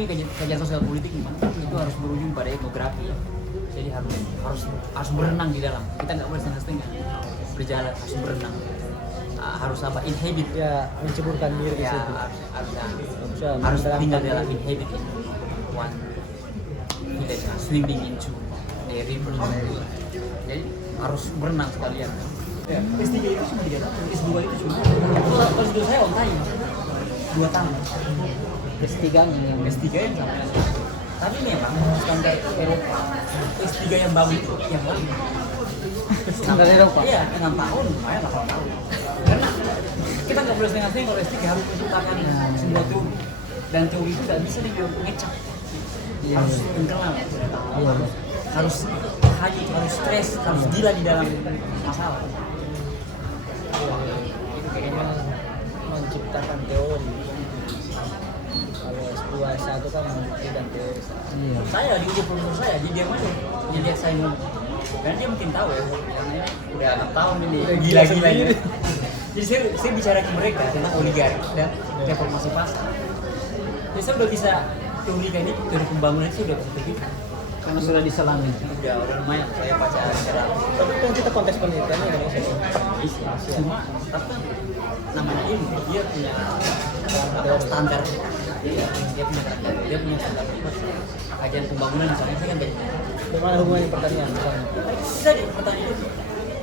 ini kajian sosial politik nih, itu harus berujung pada etnografi. Jadi harus berenang di dalam. Kita nggak boleh setengah-setengah berjalan, harus berenang. Harus apa? Inhabit Ya, menceburkan diri di ya, situ. harus tinggal dalam inhabit in one village, swimming into the river. Jadi harus berenang sekalian. S3 itu cuma 3 tahun, S2 itu cuma. Kalau S2 saya on time 2 tahun. S3 yang S3 yang sampai. Tapi memang standar Eropa S3 yang bagus itu yang lama. standar Eropa. Iya, 6 tahun, lumayan 8 tahun. Karena kita nggak boleh setengah-setengah kalau S3 harus menciptakan sebuah teori. Dan teori itu nggak bisa ngecap. Harus internal. Harus hanyut, harus stres, harus gila di dalam masalah. Itu kayaknya menciptakan teori. Kalau S2 S1 kan menciptakan teori. Saya diuji profesor saya, dia aja. Dia lihat saya ngomong. Dan dia mungkin tahu ya, karena udah 6 tahun ini gila-gila gitu. Jadi saya bicara ke mereka tentang oligarki dan reformasi pasar. Jadi saya udah bisa teori ini, teori pembangunan itu udah bisa begitu. Karena sudah diselami. Udah lumayan saya baca secara. Tapi kan kita konteks penelitiannya Indonesia. Cuma tapi kan namanya ini dia punya standar. Dia punya standar. Dia punya standar. Kajian pembangunan misalnya saya kan beda. Bagaimana hubungannya pertanian misalnya? Bisa di pertanian itu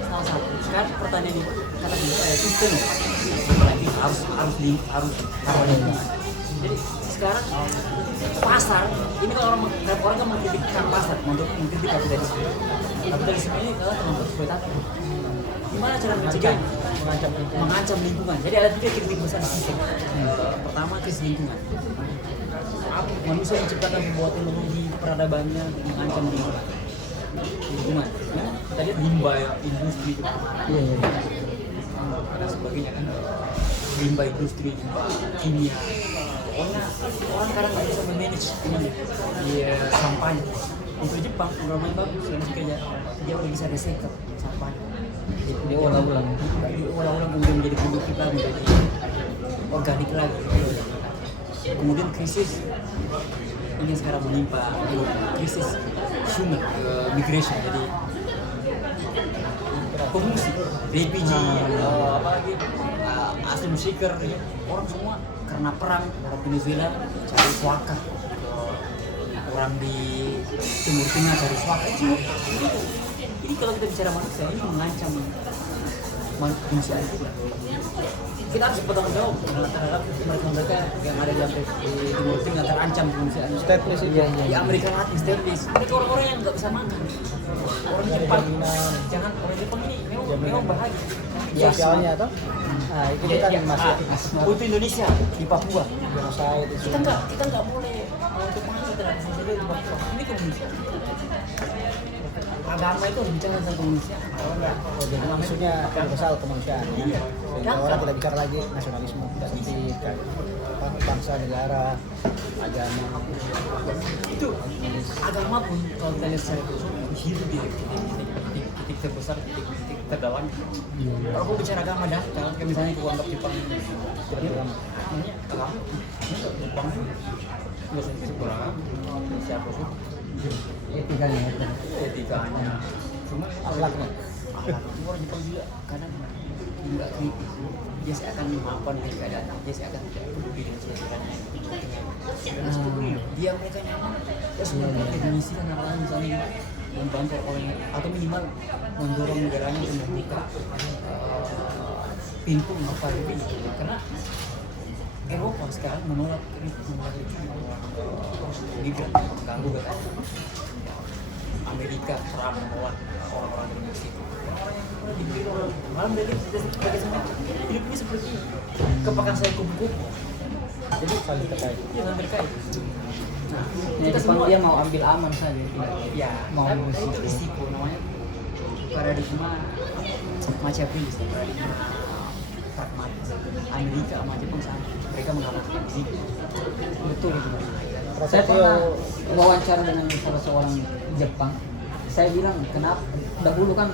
salah satu. Sekarang pertanian ini kata dia sistem. Apalagi harus lingkungan. Jadi sekarang pasar ini kalau orang kan mengkritikkan pasar untuk mengkritik kapitalisme. Kapitalisme ini adalah terlalu eksploitatif. Gimana cara mencegahnya? Mengancam lingkungan. Jadi ada 3 kritik besar di sistem. Pertama, krisis lingkungan. Manusia menciptakan sebuah teknologi peradabannya mengancam lingkungan. Ya, kita lihat limbah industri itu. Ada sebagainya kan. Limbah industri, limbah kimia. Pokoknya orang sekarang nggak bisa memanage sampahnya. Untuk Jepang programnya bagus, yang kerja dia udah bisa recycle sampahnya. Dia ulang-ulang kemudian menjadi produktif lagi, menjadi organik lagi. Kemudian krisis ini sekarang menimpa krisis human migration, jadi pengungsi, refugee, apalagi asylum seeker, orang semua karena perang, orang Venezuela cari suaka, orang di Timur Tengah cari suaka. Ini kalau kita bicara manusia ini mengancam kemanusiaan kita. Kita harus bertanggung jawab terhadap mereka yang ada di Timur Tengah terancam kemanusiaan. Stateless itu. Di Amerika Latin stateless. Itu orang-orang yang nggak bisa makan. Orang Jepang, jangan orang Jepang ini memang bahagia. Sosialnya atau? Nah, itu kita yang masih untuk Indonesia di Papua. Genocide Kita nggak boleh untuk mengancam terhadap sesuatu di Papua. Ini kemanusiaan. Agama itu harus bicara tentang kemanusiaan. jadi maksudnya universal kemanusiaan ya. Sehingga orang tidak bicara lagi nasionalisme, tapi bangsa, negara, agama. Itu agama pun kalau kita lihat secara filosofis hidup di titik terbesar, titik terdalam. Kalau aku bicara agama dangkal, kayak misalnya aku anggap Jepang agama Jepang nggak usah disebut agama, siapa sih? Etikanya. Cuma Akhlaknya. Orang Jepang juga kadang nggak kritis. Dia akan memaafkan keadaan, dia akan tidak peduli dengan sejarahnya. Dia mereka nyaman, ya sebenarnya definisi kan apa misalnya membantu orang atau minimal mendorong negaranya untuk membuka pintu apa lebih, karena Eropa sekarang menolak migran mengganggu katanya. Amerika Trump menolak orang-orang dari Meksiko. Malam dari bagaimana hidupnya seperti kepakan saya kupu-kupu. Jadi Saling terkait. Iya, saling terkait. Kita semua dia mau ambil aman saja. Ya, Mau itu risiko namanya paradigma Machiavelli, paradigma pragmatis. Amerika sama Jepang sama, mereka mengkhawatirkan risiko. Betul. Saya pernah wawancara dengan salah seorang Jepang. Saya bilang, kenapa dahulu kan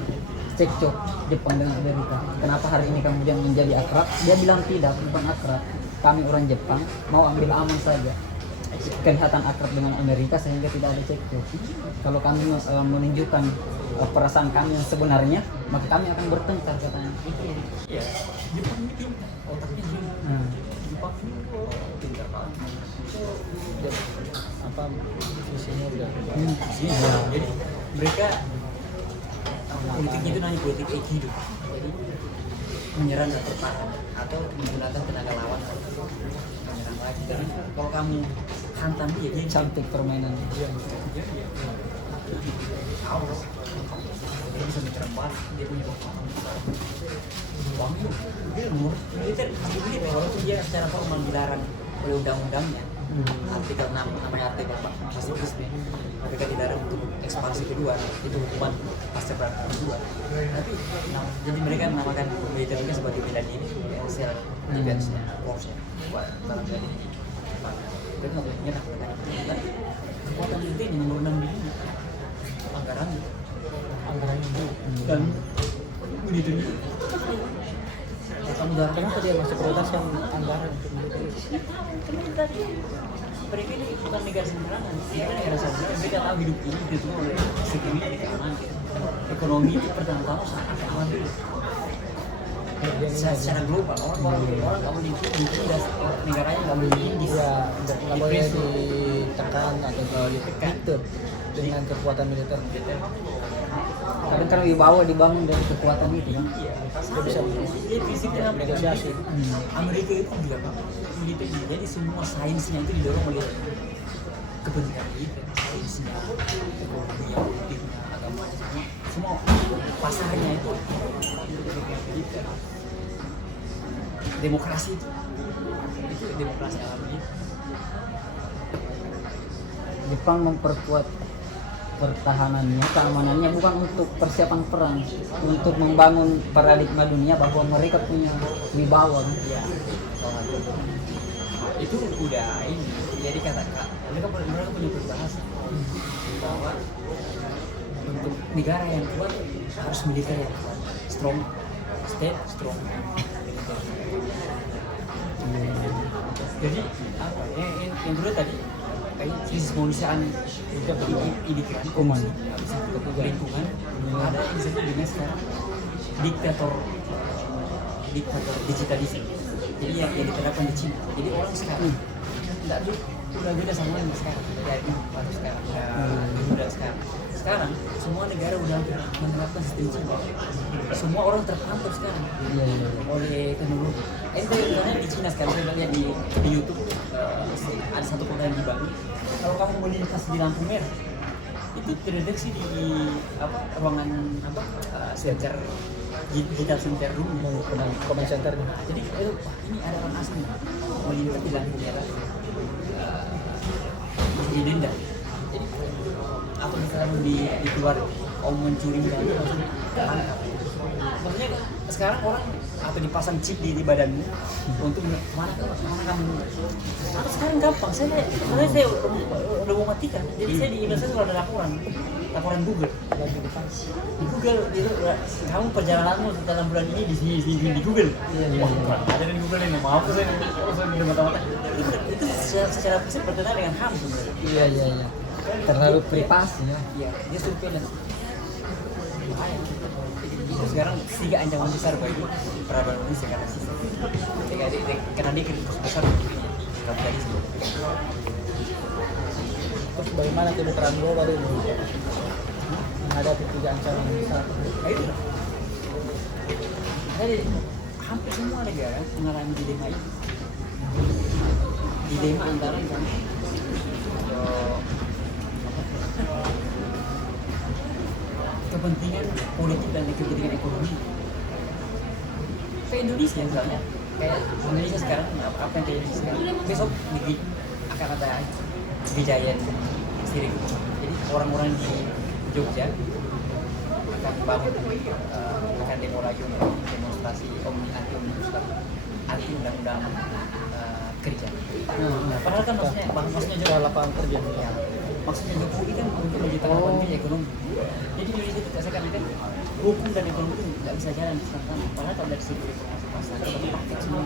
cekcok Jepang dengan Amerika. Kenapa hari ini kemudian menjadi akrab? Dia bilang tidak, bukan akrab. Kami orang Jepang mau ambil aman saja. kelihatan akrab dengan Amerika sehingga tidak ada cekcok. Kalau kami menunjukkan perasaan kami yang sebenarnya, maka kami akan bertengkar katanya. Iya, Jepang ini pintar, otaknya gini. Jepang ini pintar banget. Apa visinya udah Iya, jadi mereka politiknya itu namanya politik Aikido. Jadi menyerang dan bertahan atau menggunakan tenaga lawan untuk menyerang lagi. Jadi kalau kamu hantam dia Cantik permainan. dia awas. Dia bisa menyerang balik, dia punya kekuatan besar. Uangnya, dia militer masih militer walaupun dia secara formal dilarang oleh undang-undangnya. Artikel 6 namanya artikel pasifisme. Mereka dilarang untuk ekspansi kedua, itu hukuman pasca perang kedua. Tapi jadi mereka menamakan militer mereka sebagai bela diri, sel defense, force-nya. Buat dalam bela diri. Mereka nggak boleh menyerang. Tapi kekuatan militernya nomor 6 di dunia. Anggarannya dan militernya. Kamu darah kenapa dia masih prioritaskan anggaran untuk militer? Karena tadi mereka ini bukan negara sembarangan, mereka negara sembarangan. Mereka tahu hidup ini ditentukan oleh security di keamanan. Ekonomi itu pertama-tama sangat aman dulu. Secara global, orang nggak boleh ditindas, negaranya nggak boleh ditindas. Ya, nggak boleh ditekan atau ditekan dengan kekuatan militer. Kadang kan wibawa dibangun dari kekuatan itu kan. Iya, bisa. Jadi prinsipnya Negosiasi. Amerika itu juga militer. Jadi semua sainsnya itu didorong oleh kepentingan militer, sainsnya, ekonominya, politiknya, agamanya, semua pasarnya itu militer. Demokrasi itu demokrasi alami. Jepang memperkuat pertahanannya, keamanannya bukan untuk persiapan perang, untuk membangun paradigma dunia bahwa mereka punya wibawa. Ya, itu udah ini. Jadi katakan mereka punya peribahasa bahwa untuk negara yang kuat harus militer yang kuat, strong state, strong militer. Jadi apa? Yang kedua tadi kayak krisis kemanusiaan imigran, Kuman. lingkungan, ada yang disebut dengan sekarang diktator digitalisme. Jadi yang diterapkan di Cina. Jadi orang sekarang tidak udah beda sama yang sekarang. Jadi baru sekarang, udah sekarang. Sekarang semua negara udah menerapkan sistem Cina. Semua orang terpantau sekarang oleh teknologi. Itu misalnya di Cina sekarang saya lihat di YouTube ada satu kota yang dibangun. Kalau kamu melintas di lampu merah, itu terdeteksi di ruangan center digital center room, Comment center. jadi itu ini ada orang asing melintas di lampu merah, didenda. Jadi atau misalnya di keluar om mencuri dan langsung tangkap. Maksudnya sekarang orang atau dipasang chip di badanmu untuk mana kamu. Atau sekarang gampang, saya udah mau matikan. Jadi saya di email saya sudah ada laporan Google. Di Google itu kamu perjalananmu dalam bulan ini di sini di Google. Wah, ada di Google ini. Maaf saya udah mata-mata. Itu secara fisik bertentangan dengan HAM sebenarnya. Iya. Terlalu privasi ya. Iya, dia surveillance. Sekarang 3 ancaman besar bagi peradaban Indonesia karena dia kritis besar untuk kapitalisme. Terus bagaimana kemitraan global ini menghadapi 3 ancaman besar? Nah itu lah. Jadi hampir semua negara mengalami dilema ini. Dilema antara kepentingan politik dan kepentingan ekonomi. Kayak Indonesia misalnya, kayak Indonesia sekarang apa yang terjadi sekarang? Besok akan ada Gejayan Siring. Jadi orang-orang di Jogja akan bangun, akan demo lagi untuk demonstrasi anti undang-undang kerja. Padahal kan maksudnya Soal lapangan kerja. ya, maksudnya Jokowi kan untuk menciptakan kondisi ekonomi. Jadi Indonesia itu saya kan hukum dan ekonomi itu nggak bisa jalan sama-sama. Padahal kalau dari segi informasi pasar itu paket semua.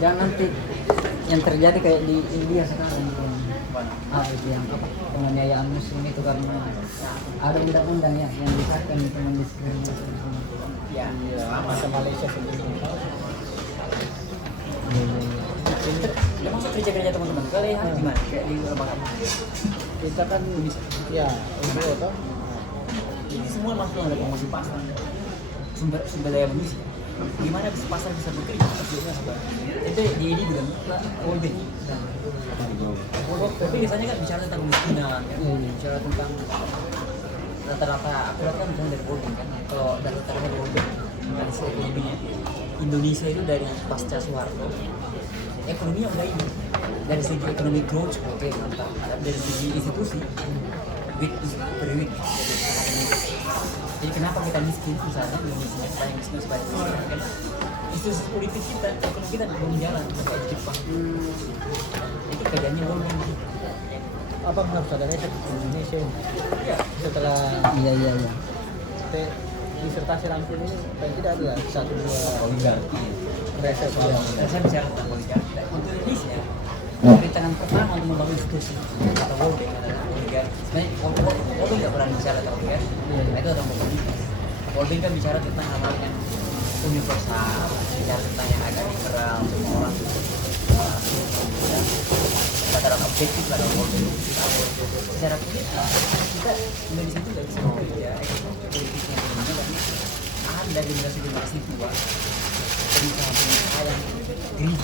Jangan nanti yang terjadi kayak di India sekarang itu yang apa penganiayaan muslim itu karena ada undang-undang yang disahkan itu mendiskriminasi muslim. Ya, Masa Malaysia sendiri. termasuk kerja-kerja teman-teman. Kalian gimana? Kayak di rumah kamu. Kita kan ya NGO toh. Ini semua masuk ada promosi pasar. Sumber daya manusia. Gimana pasar bisa bekerja? Itu di ini juga World Bank. Tapi biasanya kan bicara tentang kemiskinan, kan? Bicara tentang rata-rata akurat kan misalnya dari World Bank kan. Kalau dari rata-rata World Bank analisis ekonominya Indonesia itu dari pasca Soeharto ekonominya udah ini dari segi ekonomi growth oke mantap, dari segi institusi weak is very weak. Jadi kenapa kita miskin misalnya Indonesia supaya miskin supaya miskin kan institusi politik kita ekonomi kita belum jalan kayak Jepang itu kerjanya World Bank. Apa harus ada riset di Indonesia ini? Ya, Setelah Iya. disertasi rampung ini paling tidak ada 1-2 riset ya. saya bicara tentang oligarki untuk Indonesia perintangan pertama untuk membangun institusi atau World Bank adalah oligarki. Sebenarnya World Bank nggak pernah bicara tentang oligarki, itu adalah mobilitas. World Bank kan bicara tentang hal-hal yang universal, bicara tentang yang agak liberal, semua orang tataran objektif lah dalam World Bank. Secara politik kita Indonesia itu nggak bisa bekerja politiknya Indonesia karena ada generasi tua pengusaha yang greedy.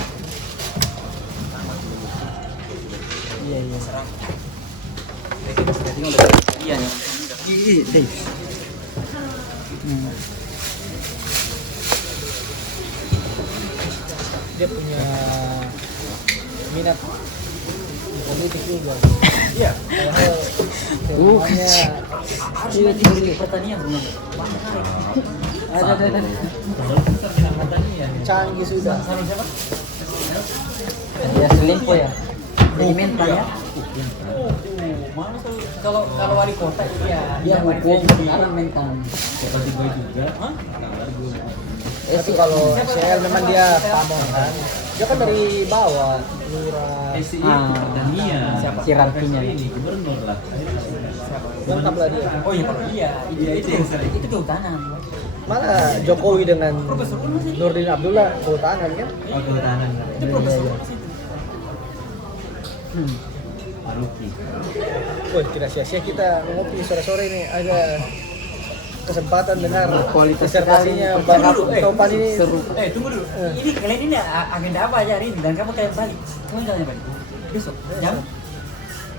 Iya serang. Mereka sudah tinggal udah kejadian ya. Dia punya minat politik juga. Iya. Semuanya Harus main di pertanian sebenarnya. Ada. Pertanian. canggih sudah. Sama siapa? Ya selimpo ya. Jadi mental ya. Mana kalau wali kota iya. Dia hukum sekarang mental. Seperti gue juga. Hah? Tapi kalau CL memang dia pamong kan. Dia kan dari bawah, lurah. SI Ah, pertanian. siapa? Hierarkinya. Ini gubernur lah. Lengkap lah dia. Oh iya kalau iya itu kehutanan. Mana Jokowi dengan Profesor Unmas ini. Nurdin Abdullah kehutanan kan? Oh, kehutanan. Itu profesor Unmas itu. Maruki. Wah, tidak sia-sia kita ngopi sore-sore ini ada kesempatan dengar Kualitas disertasinya sekali. Bang Topan ini. Seru. Tunggu dulu. Ini kalian ini agenda apa aja hari ini dan kamu kalian balik? Kamu jalan balik? Besok jam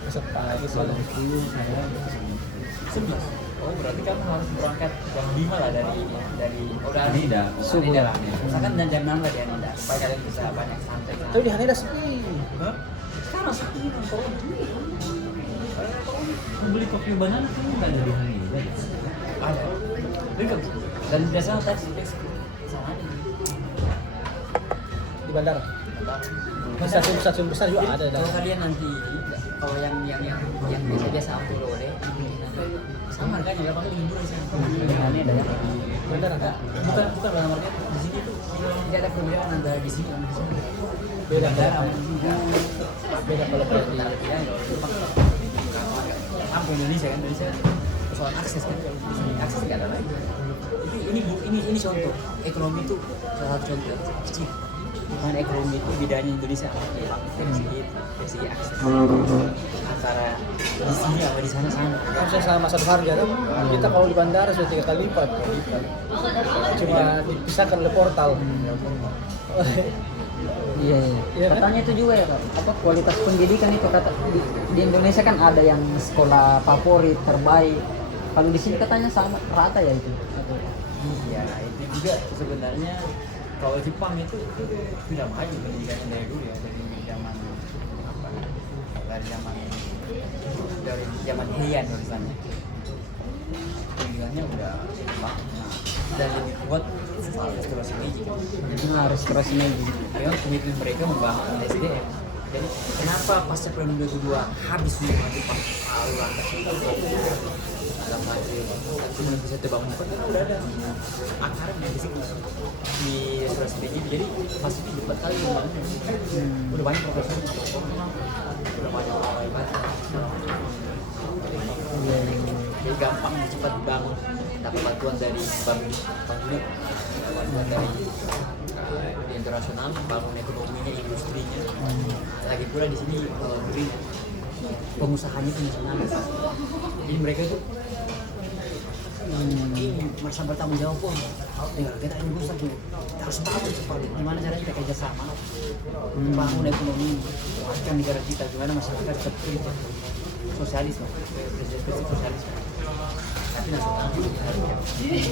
Besok pagi soalnya. 11. Oh berarti kamu harus berangkat jam 5 lah dari udah Haneda. subuh lah. Misalkan jam 6 lah di Haneda supaya kalian bisa banyak santai. Tapi di Haneda sepi. Hah? Sekarang sepi kan kalau Mau beli kopi banana kan nggak ada di Haneda. ada. Dekat. Dan biasanya taksi sana aja. Di bandara. Stasiun besar juga ada. Kalau kalian nanti kalau yang biasa auto oleh sama harganya ya paling libur di sana. Ini ada ya. Bandara kan? Bukan dalam artian di sini tuh tidak ada perbedaan antara di sini sama di sini. Beda Bandara kan? sama di sini. Beda kalau di Ya, sampai Indonesia kan Indonesia persoalan akses kan kalau di sini akses nggak ada lagi. Ini contoh ekonomi itu salah satu contoh kecil. Mana ekonomi itu bedanya Indonesia dari segi akses antara di sini sama di sana sama. harusnya sama satu harga kan? Kita kalau di bandara sudah 3 kali lipat. Cuma dipisahkan oleh portal. Iya. Iya kan? Katanya itu juga ya Pak. Apa kualitas pendidikan itu kata di Indonesia kan ada yang sekolah favorit terbaik. Kalau di sini katanya sama rata ya itu. Iya, itu juga sebenarnya kalau Jepang itu tidak maju pendidikannya dari dulu ya dari zaman apa dari zaman Heian misalnya pendidikannya udah Jepang dan lebih kuat soal restorasi Meiji kan. Nah, restorasi Meiji. Memang komitmen mereka membangun SDM Jadi kenapa pasca Perang Dunia Kedua habis semua Jepang lantas dalam materi tapi belum bisa terbangunkan karena udah ada akarnya di situ di restorasi begitu. Jadi pas itu cepat kali udah banyak profesor udah banyak orang hebat. Jadi gampang cepat bangun, dapat bantuan dari bank dunia, bantuan dari internasional, bangun ekonominya, industrinya. Lagi pula di sini beri pengusahanya itu nasionalis. Jadi mereka itu merasa bertanggung jawab pun. Ya, kita ini rusak tuh, kita harus bangun cepat. Gimana caranya kita kerjasama, bangun ekonomi, kuatkan negara kita. Gimana masyarakat seperti sosialis, prinsip sosialis. Tapi nasionalis.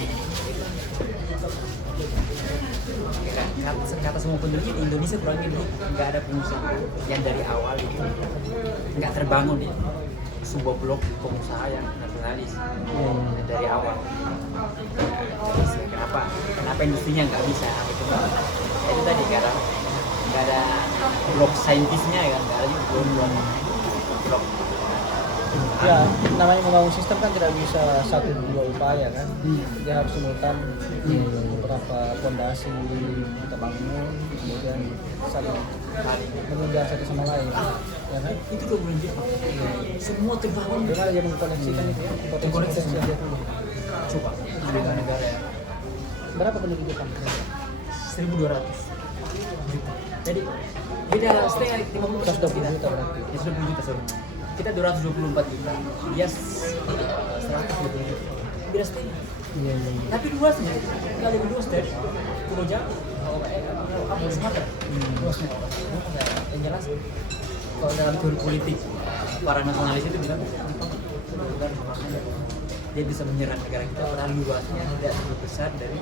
Kata semua peneliti di Indonesia kurang lebih nggak ada pengusaha yang dari awal itu nggak terbangun ya sebuah blok pengusaha yang nasionalis dari awal. Kenapa industrinya nggak bisa gitu? Itu tadi karena nggak ada blok saintisnya kan, nggak ada blok. Ya, namanya membangun sistem kan tidak bisa satu dua upaya kan. Dia harus simultan beberapa fondasi kita bangun, kemudian saling menunjang satu sama lain. Ya kan? Itu kemudian Jepang. Semua terbangun. Dengan dia mengkoneksikan itu ya, potensi yang dia punya. Coba negara ya. Berapa penduduk Jepang? 1.200 juta. Jadi beda setengah 50 120 juta berarti. Ya 120 juta sorry. Kita 224 juta, dia 120 juta, beda setengah. Iya. Tapi luasnya, nggak lebih luas dari Pulau Jawa, apa Sumatera, luasnya. Yang jelas, kalau dalam teori politik, para nasionalis itu bilang, dia bisa menyerang negara kita, padahal luasnya tidak lebih besar dari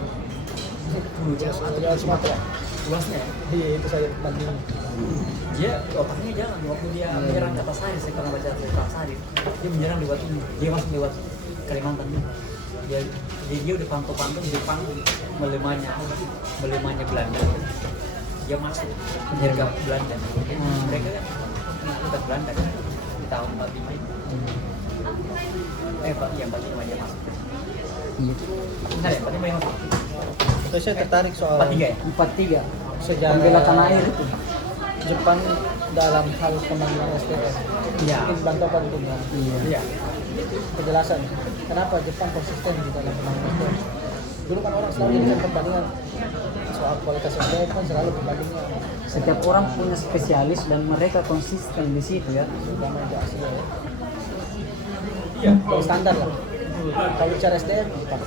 Pulau Jawa atau Sumatera. Luasnya. Iya, itu saya bandingin. Dia otaknya jalan waktu dia menyerang Kertasari, saya pernah baca Kertasari, dia menyerang lewat ini, dia masuk lewat Kalimantan ini. Dia udah pantau Jepang melemahnya Belanda, dia masuk menyergap Belanda. Mereka kan bukan Belanda kan di tahun 45 itu. Pak, yang 45 dia masuk. Benar ya, 45 yang masuk. Terus saya tertarik soal 43 ya? 43 sejarah pembela tanah air itu. Jepang dalam hal pembangunan SDM. Iya. Mungkin bantu apa dukungan? Iya. Penjelasan kenapa Jepang konsisten di dalam pembangunan SDM. Dulu kan orang selalu jadikan perbandingan soal kualitas SDM kan selalu perbandingan. Setiap orang punya spesialis dan mereka konsisten di situ ya. Terutama di Asia ya. Iya. Kalau standar lah. Kalau bicara SDM Jepang.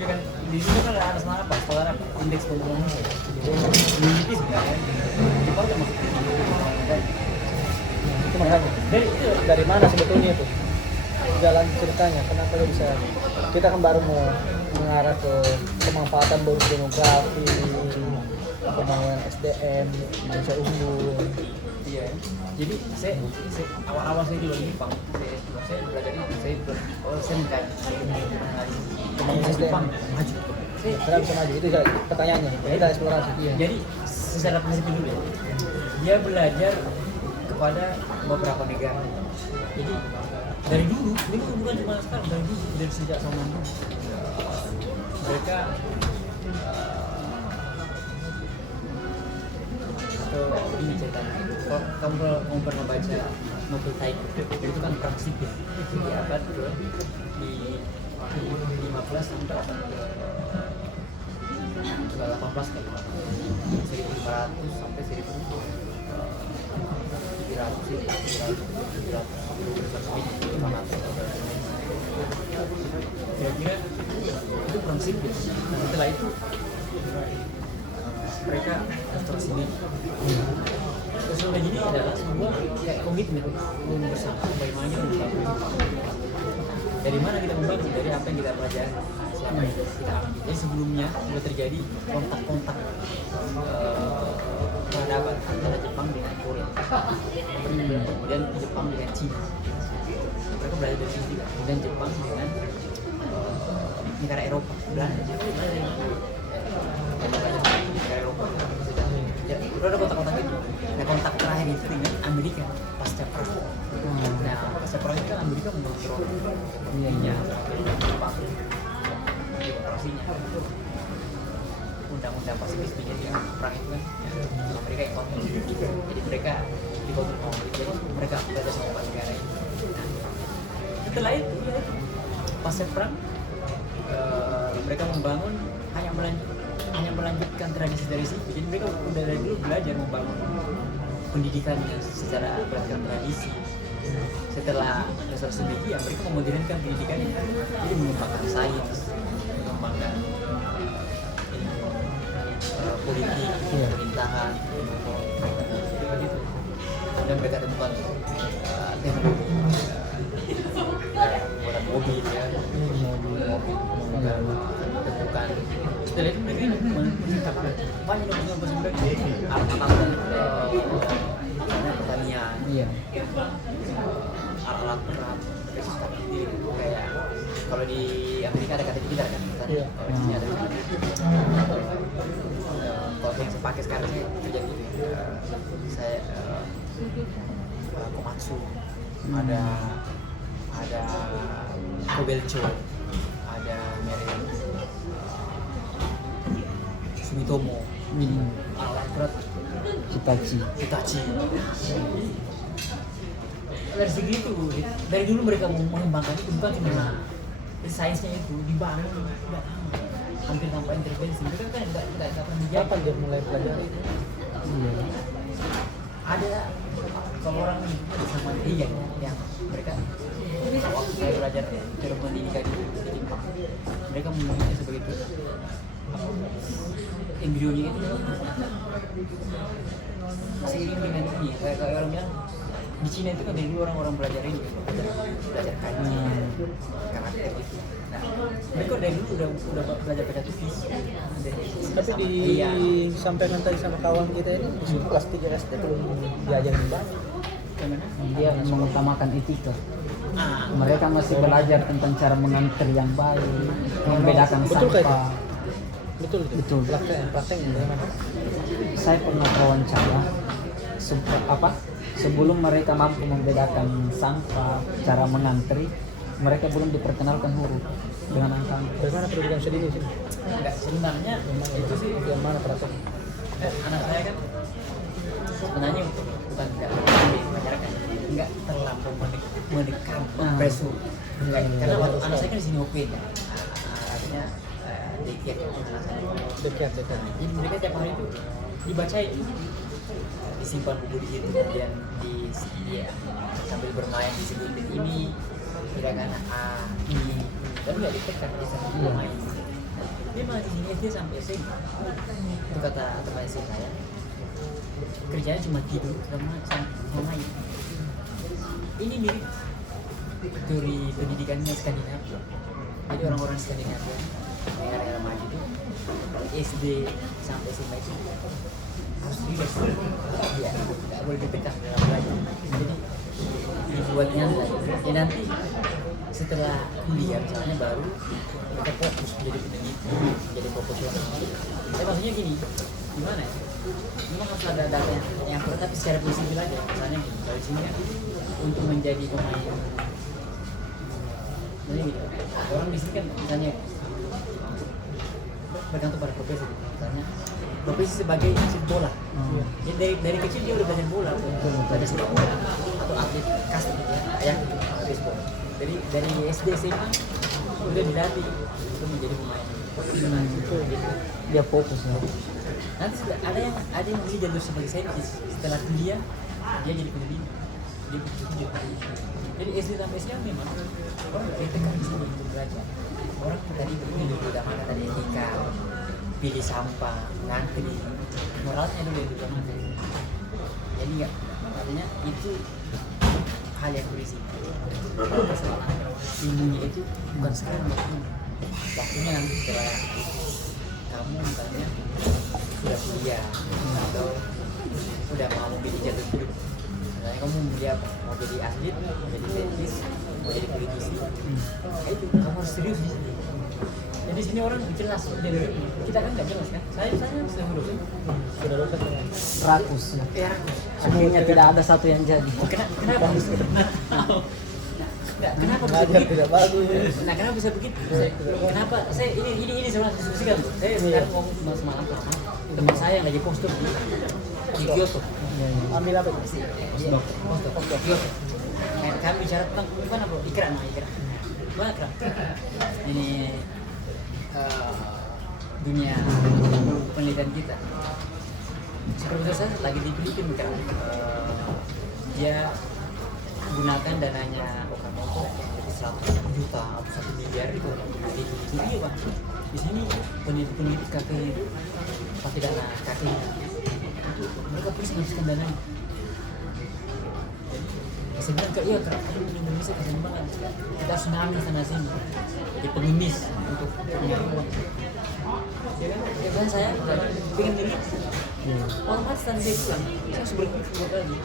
Iya kan, di sini kan ada nama apa? Sekolah apa? Indeks pembangunan mimpi sebenarnya. Jepang udah masuk. Itu makanya. Dari mana sebetulnya itu? Jalan ceritanya, kenapa dia bisa? Kita kan baru mau mengarah ke pemanfaatan bonus demografi, pembangunan SDM, manusia unggul. Iya. Jadi saya awal-awal saya di Jepang, saya belajar itu, saya mengkaji Pembangunan SDM. Jepang maju. Kenapa bisa maju? Itu pertanyaannya. Kita eksplorasi. Iya. Jadi secara prinsip dulu ya, dia belajar kepada beberapa negara. Jadi dari dulu, ini bukan cuma sekarang, dari dulu, dari sejak zaman dulu mereka ini ceritanya. Kalau kamu pernah baca novel Taiko, itu kan perang sipil di abad di 15 sampai abad ke 18 kan, 1500 sampai 1700 kira-kira itu perang sipil. Nah setelah itu mereka restorasi diri. Terus udah jadi adalah sebuah kayak komitmen bersama bagaimana membangun Jepang. Dari mana kita membangun? Dari apa yang kita pelajari, siapa yang kita ambil. Jadi sebelumnya sudah terjadi kontak-kontak peradaban antara Jepang dengan Korea. Kemudian Jepang dengan Cina. Mereka belajar dari sini. Kemudian Jepang dengan negara Eropa, Belanda. Negara Eropa. Ya, udah ada kontak-kontak itu. Nah kontak terakhir itu dengan Amerika pasca perang. Nah pasca perang itu kan Amerika mengontrol ininya, demokrasinya, undang-undang pasifis di perang itu kan Amerika yang kontrol. Jadi mereka dikontrol, jadi mereka berada sama negara ini. Setelah itu pasca perang mereka membangun hanya melanjutkan tradisi dari situ. Jadi mereka udah dari dulu belajar membangun pendidikannya secara berdasarkan tradisi. Setelah dasar sedikit, mereka memodernkan pendidikannya. Jadi mengembangkan sains, mengembangkan politik, pemerintahan, begitu. Dan mereka temukan teknologi, buat mobil ya, temukan. Setelah itu mereka menciptakan banyak alat-alat pertanian, alat-alat berat, kayak kalau di Amerika ada caterpillar kan, kalau di sini ada. Kalau yang saya pakai sekarang saya kerja gitu, saya Komatsu, ada Kobelco, ada merek Sumitomo, alat berat Hitachi. Dari segi itu, dari dulu mereka mengembangkan itu bukan cuma sainsnya itu dibangun, nggak hampir tanpa intervensi. Mereka kan nggak pernah dijawab. Kapan dia mulai pelajari itu? Ada kalau orang sama dia yang mereka waktu saya belajar cara pendidikan di Jepang, mereka menyebutnya sebagai itu embrionya itu seiring dengan ini kayak orang bilang di Cina itu kan dari dulu orang belajar ini belajar kanji karakter gitu. Nah, mereka dari dulu udah belajar baca tulis. Tapi disampaikan tadi sama kawan kita ini di kelas 3 SD belum diajarin banget. Dia mengutamakan etika. Mereka masih belajar tentang cara mengantri yang baik, membedakan sampah. Betul. Prakteknya bagaimana? Saya pernah wawancara sebelum mereka mampu membedakan sampah, cara mengantri, mereka belum diperkenalkan huruf dengan angka. Bagaimana pendidikan sedini sih? Enggak, sebenarnya itu sih yang mana praktek? Anak saya kan sebenarnya bukan enggak masyarakat, enggak terlampau menekan pressure. Karena waktu anak saya kan di sini open, artinya dekat. Jadi mereka tiap hari itu dibacain, disimpan buku di situ, kemudian sambil bermain disebutin ini, gerakan A, ini, tapi nggak ditekan, dia sambil bermain. Dia malah di sini SD sampai SMP. Itu kata teman saya, kerjanya cuma tidur sama main. Ini mirip teori pendidikannya Skandinavia. Jadi orang-orang Skandinavia, negara-negara maju itu SD sampai SMA itu harus relax, ya nggak boleh ditekan dalam belajar. Jadi dibuat nyantai. Ya nanti setelah kuliah misalnya baru mereka fokus menjadi peneliti, menjadi profesional. Ya maksudnya gini, gimana ya? Memang harus ada data yang akurat, tapi secara prinsipil aja. Misalnya gini, dari sini kan untuk menjadi pemain, gini, orang di sini kan misalnya bergantung pada profesi, misalnya profesi sebagai wasit bola. Jadi dari kecil dia udah belajar bola, belajar sepak bola atau atlet kasta gitu ya, baseball. Jadi dari SD SMA udah dilatih untuk menjadi pemain. Gitu. Dia fokus ya. Nanti ada yang milih jalur sebagai saintis, setelah kuliah dia jadi peneliti, dia bekerja. Jadi SD sampai SMA memang orang nggak ditekan di sini untuk belajar. Orang tadi pilih utamakan tadi etika, pilih sampah, ngantri, moralnya dulu yang utamakan. Jadi nggak, artinya itu hal yang berisiko. Ilmunya itu bukan sekarang waktunya nanti setelah kamu misalnya sudah kuliah atau sudah mau memilih jalur hidup. Misalnya kamu memilih apa? Mau jadi atlet, mau jadi saintis, mau jadi politisi. Itu kamu harus serius di sini. Jadi sini orang jelas, kita kan nggak jelas kan. Saya sudah berusaha. Sudah dosa kan. Rakus. Ya, Semuanya tidak ada satu yang jadi. kenapa? Nggak, kenapa bisa Ngajar begitu? tidak bagus. Nah, kenapa bisa begitu? Kenapa? Saya ini sebenarnya diskusikan. Saya sekarang ngomong semalam teman saya yang lagi postur di Kyoto. Ambil apa? Postur Kyoto. Nah, kami bicara tentang gimana bro? Ikra. Gimana Kra? Ini dunia penelitian kita. Seperti saya lagi di Filipina kan, dia gunakan dananya Okamoto yang lebih 100 juta atau 1 miliar itu di dunia bang. Di sini peneliti kakek itu pakai dana kakek itu mereka pun menghabiskan dananya. Saya bilang ke iya Kak, di Indonesia kasihan banget. Kita harus nangis sana sini. Jadi pengemis untuk mencari uang. Ya kan saya pengen lihat orang mati sana dia bilang, saya harus berpikir buat lagi.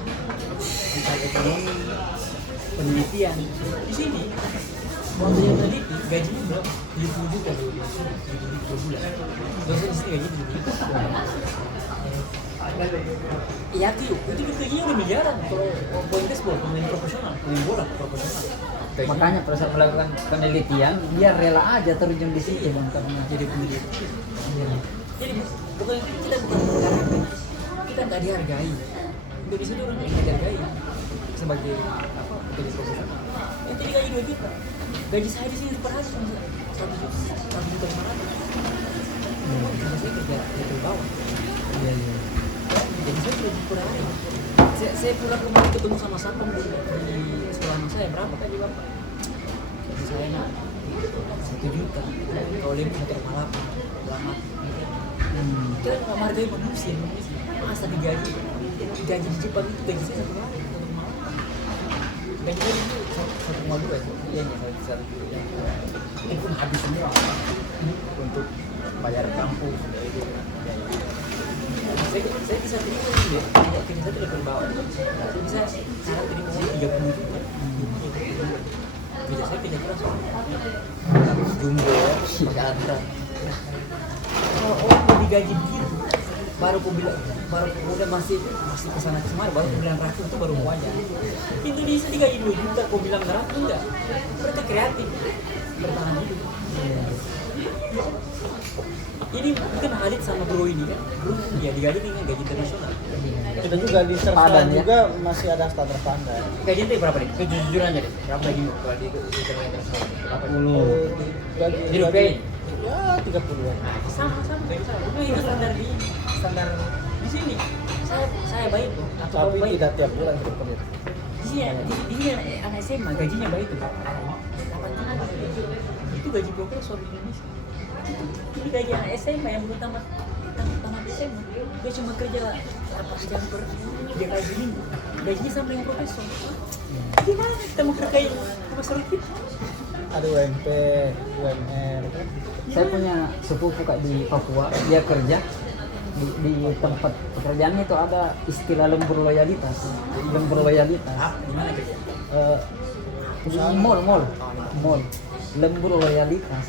Tentang ekonomi, penelitian. Di sini, waktu yang meneliti, gajinya berapa? 70 juta per bulan. Dosen di sini gajinya 70 juta. Iya tuh, itu gajinya udah miliaran kalau poin baseball, pemain profesional, pemain bola profesional. Makanya pada saat melakukan penelitian, dia rela aja terjun di situ bang karena Jadi peneliti. Jadi bukan kita bukan menghargai, kita nggak dihargai. Indonesia itu orang nggak dihargai sebagai apa? Sebagai profesional. Yang tadi gaji 2 juta, gaji saya di sini per hari cuma 1,5 juta. Karena saya kerja di bawah. iya. Jadi saya gaji per hari. Saya pulang rumah ketemu sama satpam di sekolah anak saya berapa gaji bapak? Gaji saya nak 1 juta. Kalau lebih motor malap, lama. Kita nggak menghargai manusia. Masa digaji di Jepang itu gaji saya 1 hari untuk malap. Gaji saya itu 1,2 itu. Iya nih 1 juta. Itu pun habis semua untuk bayar kampus. Saya bisa terima ini deh, saya tidak berbawa. Saya bisa cara terima uang 30 juta. Bisa saya tidak keras. Jumbo, pakai aturan. Kalau orang mau digaji begitu, baru udah masih kesana kemari, baru aku bilang rakyat itu baru wajar. Indonesia digaji 2 juta, kau bilang rakyat enggak? Berarti kreatif, bertahan hidup. Ini bukan Halid sama bro ini kan, bro ya digaji dengan gaji internasional. Kita juga di Padan, ya? juga masih ada standar pandai. Gaji itu berapa deh? Kejujuran aja deh. Berapa gaji kalau di internasional? Berapa? 10 Di rupiah? Ya 30-an. Sama. Itu ini standar di sini. Saya baik tuh. Atau Tapi kamu baik? tidak tiap bulan kita kerja. Di sini anak SMA gajinya baik tuh. 8 juta. Itu gaji profesor di Indonesia. Ini gaji anak SMA yang belum tamat SMA. Dia cuma kerja 8 jam per 3 kali seminggu. Gajinya sama yang profesor. Gimana kita mau kerjain profesor kita? Ada UMP, UMR kan. Saya punya sepupu kak di Papua, dia kerja di tempat pekerjaannya itu ada istilah lembur loyalitas. Lembur loyalitas. Gimana kerja? Mall. Lembur loyalitas.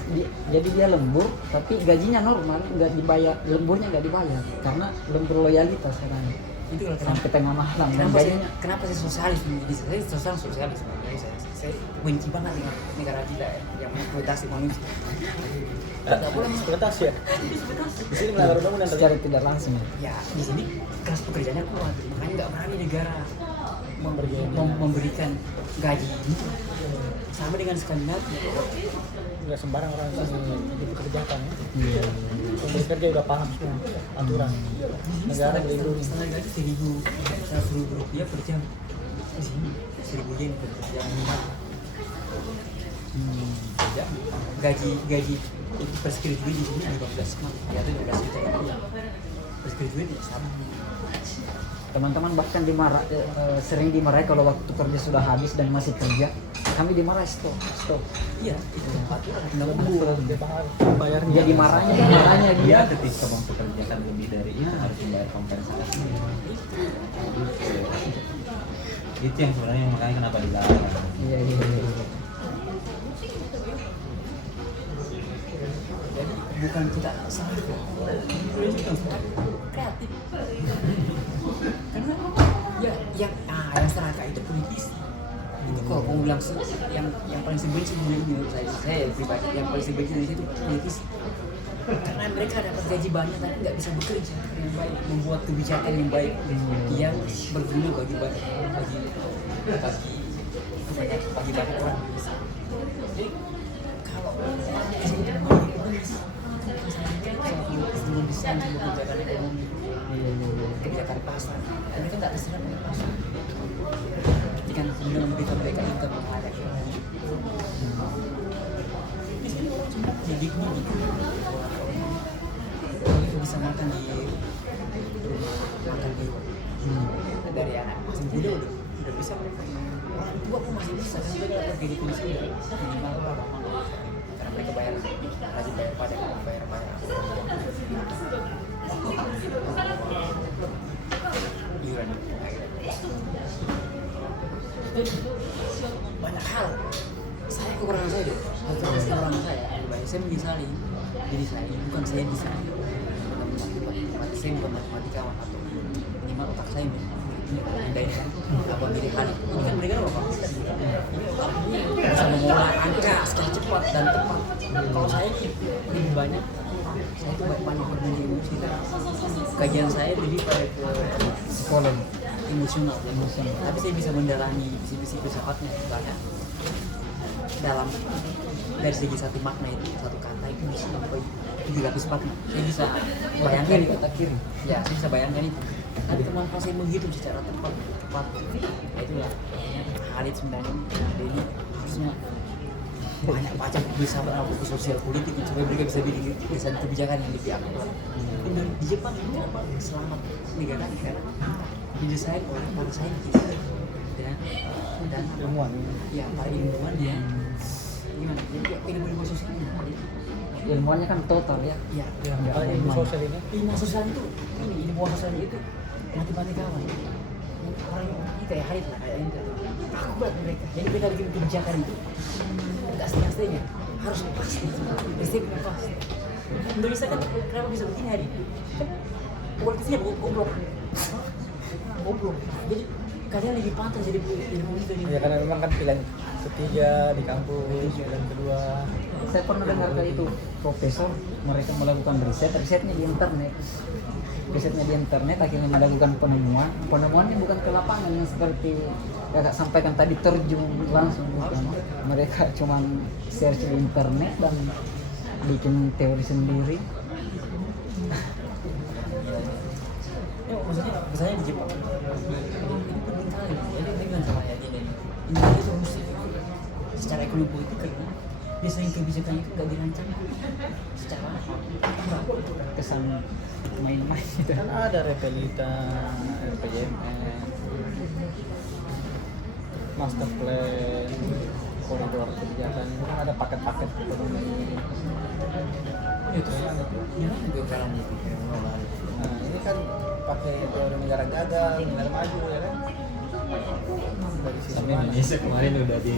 Jadi dia lembur, tapi gajinya normal, nggak dibayar, lemburnya nggak dibayar karena lembur loyalitas katanya. Itu kalau Sampai tengah malam dan kenapa saya sosialis di Indonesia? Saya sosialis sebenarnya. Saya benci banget dengan negara kita yang mengeksploitasi manusia. Tidak boleh Eksploitasi ya. eksploitasi. Di sini melanggar undang-undang secara tidak langsung. Ya di sini kelas pekerjaannya kuat, makanya nggak berani negara memberikan gaji gitu. Sama dengan Skandinavia. Nggak sembarang orang sini dipekerjakan. Iya. Pemberi kerja udah paham semua aturan. Negara melindungi. Setengah gaji 1.000 rupiah per jam. Di sini 1.000 yen per jam minimal. Ya, gaji itu fresh graduate di sini 15 juta. Ya itu 15 juta rupiah. Fresh graduate ya sama. Teman-teman bahkan sering dimarahi kalau waktu kerja sudah habis dan masih kerja. Kami dimarahi stop. Iya, itu aturan. Dia paham bayarnya. Dia dimarahi dia. Dia ketika mempekerjakan lebih dari itu harus membayar kompensasi. Itu yang sebenarnya makanya kenapa dilarang. Iya. Jadi bukan kita salah, Indonesia bukan kreatif. Karena ya yang serakah itu politis. Itu kalau mau bilang yang paling sebenci menurut saya pribadi yang paling sebenci dari situ politis. Karena mereka dapat gaji banyak tapi nggak bisa bekerja yang baik, membuat kebijakan yang baik yang berguna bagi banyak orang. Jadi kalau sebelum desain sebelum kebijakan ekonomi, kebijakan pasar, mereka nggak terserah dengan pasar. Jika kemudian memberikan mereka income yang ada, di sini orang cuma jadi gini. Itu bisa makan di dari anak masih muda udah bisa mereka. Orang tua pun masih bisa kan mereka dapat gaji pensiun minimal berapa karena mereka bayar wajib bayar pajak bayar iuran. Banyak hal saya kekurangan saya deh kekurangan saya menyesali diri saya bukan saya bisa saya bukan matematikawan atau minimal otak saya ini apa milih hal ini kan mereka apa bisa mengolah angka secara cepat dan tepat. Kalau saya lebih banyak saya itu banyak bermain emosi kan kajian saya lebih pada ke sekolah emosional tapi saya bisa mendalami sisi filsafatnya banyak dalam dari segi satu makna itu satu kata itu bisa sampai 300 makna saya bisa bayangkan kata kiri ya saya bisa bayangkan itu tapi kemampuan saya menghitung secara tepat ya itulah Khalid sebenarnya ini harusnya banyak baca bisa buku sosial politik supaya mereka bisa bikin desain kebijakan yang lebih akurat. Di Jepang itu apa selamat negara didesain oleh para saintis dan ilmuwan ya para ilmuwan ya gimana jadi ilmu sosialnya ilmuannya kan total ya kalau ilmu sosial ini ilmu sosial itu ilmu sosial itu matematikawan orang ini kayak Khalid lah kayak itu aku buat mereka jadi kita bikin kebijakan itu nggak setengah-setengah harus pasti prinsipnya pasti. Indonesia kan kenapa bisa begini hari kan politisnya goblok jadi kalian lebih pantas jadi ilmu itu ya karena memang kan pilihan ketiga di kampus pilihan kedua. Saya pernah dengar kayak itu profesor mereka melakukan risetnya di internet akhirnya melakukan penemuannya bukan ke lapangan yang seperti kakak sampaikan tadi terjun langsung bukan. Mereka cuma search di internet dan bikin teori sendiri. Ya, maksudnya misalnya di Jepang ini penting kali jadi dengan sama ya ini Indonesia itu mesti secara ekonomi politik karena biasanya kebijakan itu nggak dirancang secara Kesan main-main gitu. Kan ada Repelita, RPJMN, master plan, koridor kebijakan itu kan ada paket-paket ekonomi. itu gimana gue cara Nah ini kan pakai teori negara gagal, negara maju ya kan. Dari sisi Tapi mana? Indonesia kemarin udah di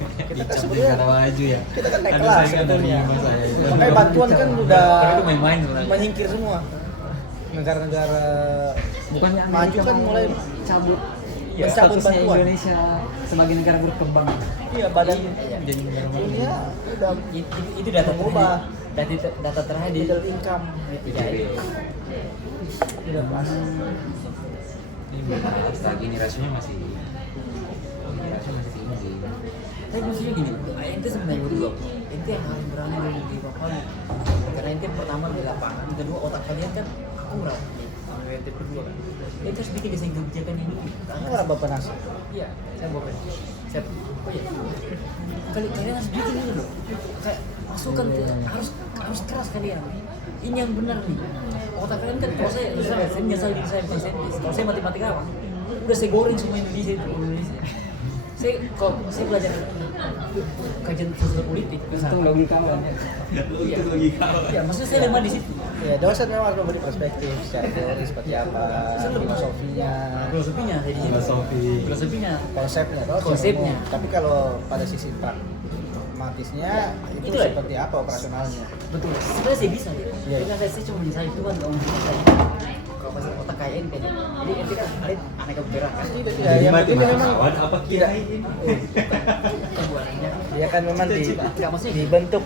Kita kan dicap sebenarnya negara maju ya. kita kan naik Ada kelas saingan dari sebetulnya. masa saya. Makanya bantuan kan udah Tapi itu main-main sebenarnya. menyingkir semua. Negara-negara Bukannya maju Amerika kan mau mulai cabut Iya, statusnya bantuan. Indonesia sebagai negara berkembang. iya badan Jadi negara maju. dunia udah itu data mengubah data terakhir di middle income ya itu udah pas. Ini lagi ini rasionya masih tinggi. tapi maksudnya gini ente sebenarnya berdua ente yang harus berani dari diri bapak karena ente pertama di lapangan kedua otak kalian kan kurang nih ente berdua kan ente harus bikin desain kebijakan ini Ini orang bapak nasi. iya saya bukan saya oh iya kalian harus bikin ini loh kayak masukan harus keras kalian ini yang benar nih otak kalian kan kalau saya menyesal diri saya bukan saintis kalau saya matematikawan udah saya goreng semua Indonesia saya belajar kajian sosial politik Itu logikawan. itu logika ya maksudnya saya lemah di situ Ya dosen memang harus memberi perspektif secara teori seperti apa, filosofinya, filosofinya saya di situ filosofinya konsepnya. Konsepnya. Tapi kalau pada sisi sistematisnya itu Itulah. seperti apa operasionalnya. Betul, sebenarnya saya bisa deh. Iya. Dengan saya cuma misalnya itu kan nggak mau saya kapasitas otak kayak ente. Jadi ente kan ada aneka beberapa kan. Tidak, Jadi yang mati penting memang kawan apa kiai ini? Kebuatannya. dia kan memang Nggak, maksudnya dibentuk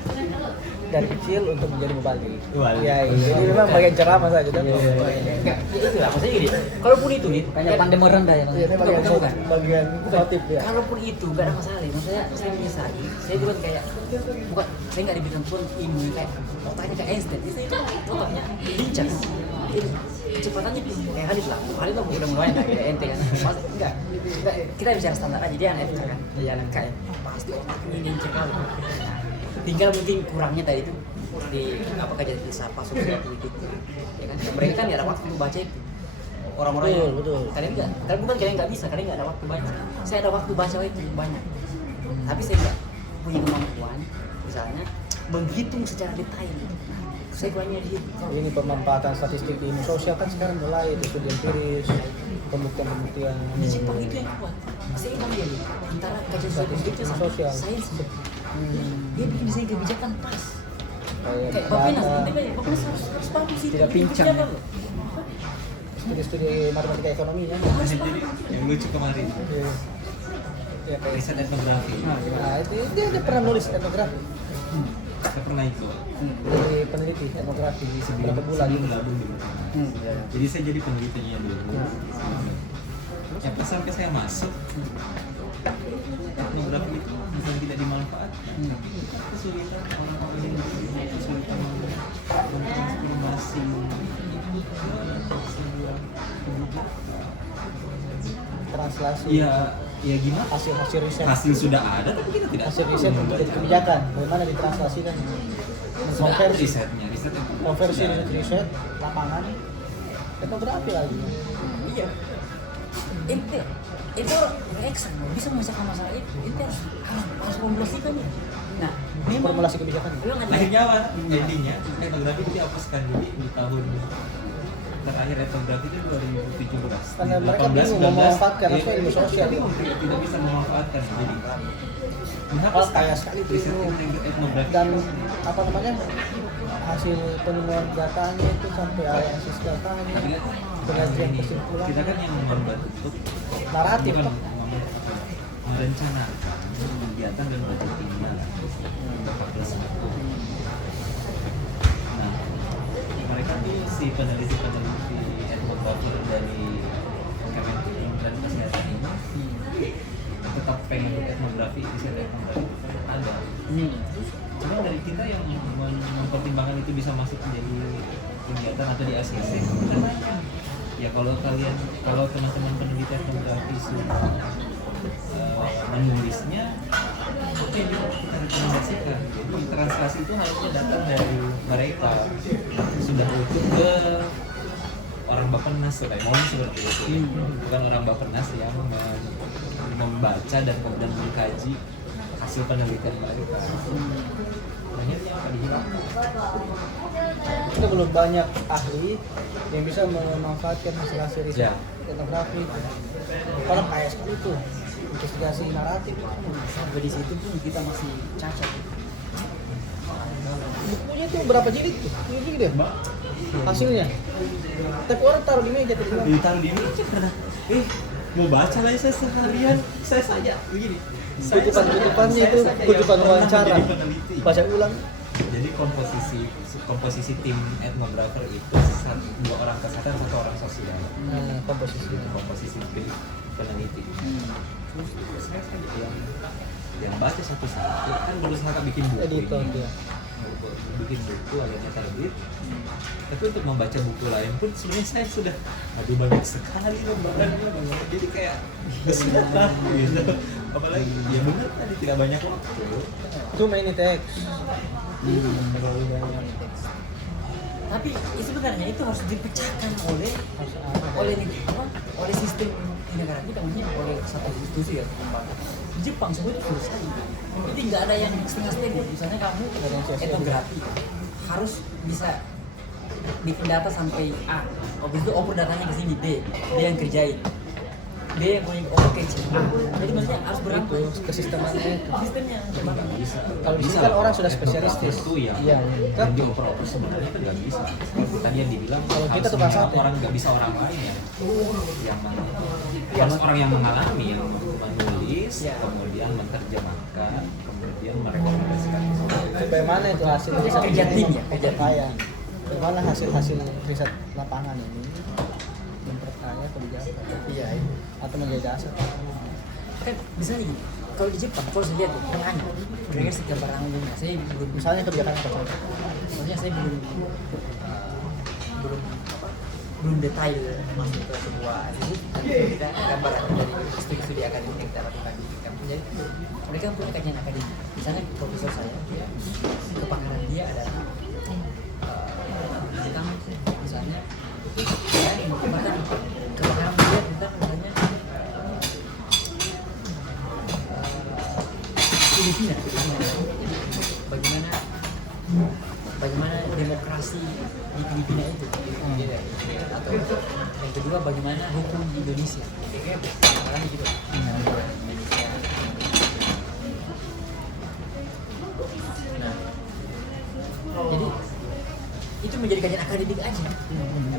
dari kecil untuk menjadi mubalik. Mubalik. Ya, jadi memang bagian ceramah saja kan. Enggak, ya itu lah maksudnya gini. Kalaupun itu nih, Kayak pandai merendah ya. Iya, ini bagian motif ya. Kalaupun itu nggak ada masalah, maksudnya saya menyesali, saya bukan kayak bukan saya nggak dibilang pun ilmu kayak otaknya kayak Einstein, saya itu otaknya lincah, kecepatannya kayak Khalid lah udah mulai lah kayak ente kan, enggak kita bicara standar aja dia anak FK kan, dia anak kayak pasti otaknya lincah kali, tinggal mungkin kurangnya tadi itu di apa kerja di sapa sosial gitu, ya kan mereka kan nggak ada waktu untuk baca itu. Orang-orang Betul, yang betul. kalian enggak, kalian bukan kalian nggak bisa, kalian nggak ada waktu baca. Saya ada waktu baca itu banyak, tapi saya nggak punya kemampuan, misalnya menghitung secara detail. Saya kurangnya di situ. Ini pemanfaatan statistik di ilmu sosial kan sekarang mulai itu studi empiris, pembuktian-pembuktian. Di Jepang itu yang kuat. Saya bilang dia nih, antara kajian statistik sama Sosial. sains. Dia bikin desain kebijakan pas. Kayak data, Bapenas, Bapenas harus bagus sih. Tidak pincang. studi matematika ekonominya. Jadi yang lucu kemarin Ya, kayak riset etnografi. nah itu dia pernah nulis etnografi. Saya pernah ikut Jadi peneliti etnografi sebelum berapa bulan sebelum gabung dulu. Ya. Jadi saya jadi penelitinya dulu. Ya pas sampai saya masuk etnografi itu bukan tidak dimanfaatkan, tapi itu kesulitan orang-orang yang kesulitan mentransformasi sebuah kebijakan. Translasi. Iya, ya gimana? Hasil riset. Hasil sudah ada, tapi kita tidak Hasil riset untuk jadi kebijakan. Bagaimana ditranslasikan? Konversi. risetnya, Konversi riset lapangan. Etnografi lagi. Iya. Ente orang eksak bisa menyelesaikan masalah itu. Ente harus formulasikan ya. Nah, memang Formulasi kebijakan. memang ada akhirnya apa? Endingnya etnografi itu dihapuskan. Jadi di tahun terakhir etnografi itu 2017. Karena Di mereka 18, bingung 19, memanfaatkan ya, aspek ilmu sosial. tidak bisa memanfaatkan. Jadi Oh, kaya sekali itu riset ilmu. etnografi Dan apa namanya hasil penemuan datanya itu sampai analisis datanya pengajian kesimpulan kita kan yang membentuk naratif bukan toh. merencanakan kegiatan dan budgetingnya. Nah, mereka tuh si peneliti etnografer dari Kementerian Kesehatan ini tetap pengen etnografi, riset etnografi ada. Cuma dari kita yang mempertimbangkan itu bisa masuk menjadi kegiatan atau di ACC, kita nanya. Ya kalau teman-teman peneliti etnografi sudah menulisnya, oke juga kita rekomendasikan. Jadi translasi itu harusnya datang dari mereka sudah utuh ke orang Bappenas supaya mau seperti itu, bukan orang Bappenas yang membaca dan kemudian mengkaji hasil penelitian mereka. Akhirnya apa dihilang? Kita belum banyak ahli yang bisa memanfaatkan hasil riset Ya. etnografi. Kalau kaya sekali itu investigasi naratif. sampai di situ pun kita masih cacat. Bukunya itu berapa jilid tuh? Ini deh, Mbak. Hasilnya. Tapi orang taruh di meja tuh. Ditaruh di meja karena mau baca lah saya seharian, saya saja begini. Kutipan-kutipannya itu kutipan wawancara. Baca ulang. Jadi komposisi tim etnografer itu 2 orang kesehatan, 1 orang sosial. Nah, komposisi. Itu komposisi tim peneliti. Terus saya yang baca satu-satu kan berusaha bikin buku Editor ini. dia. Bikin buku akhirnya terbit. Tapi untuk membaca buku lain pun sebenarnya saya sudah banyak sekali lembarannya, jadi kayak kesulitan gitu. Apalagi ya benar tadi tidak banyak waktu. Cuma ini teks. Terlalu banyak teks. Tapi sebenarnya itu harus dipecahkan oleh sistem di negara kita, maksudnya oleh satu institusi ya. Di Jepang semua itu selesai. Jadi nggak ada yang setengah-setengah. Misalnya kamu etnografi harus bisa bikin data sampai A, habis itu oper datanya ke sini B, dia yang kerjain. dia yang punya oke jadi maksudnya harus itu berapa kesistemannya itu. sistemnya gimana Kalau di sini kan orang sudah spesialistis. Itu ya. Iya. Yang dioper-oper sebenarnya kan nggak bisa. Tadi yang dibilang Kalau kita harus tukang memang sate. orang nggak bisa orang lain yang harus orang yang mengalami yang menulis, Iya. kemudian menerjemahkan, kemudian merekomendasikan. Bagaimana itu hasil riset Kerja tim ya, kerja tim. memperkaya? Bagaimana hasil riset lapangan ini memperkaya kebijakan iya atau menjadi dasar? kan misalnya gini, kalau di Jepang kalau saya lihat ya makanya kira-kira setiap barang umumnya saya belum Misalnya kebijakan apa contoh? maksudnya saya belum belum detail masuk ke sebuah itu kita gambaran dari studi akademik yang kita lakukan di kampus jadi mereka punya kajian akademik misalnya profesor saya kepakaran dia adalah tentang misalnya ya bahkan kepakaran dia tentang misalnya Filipina jadi bagaimana demokrasi di Filipina itu atau yang kedua bagaimana hukum di Indonesia makanya gitu Indonesia nah jadi itu menjadi kajian akademik aja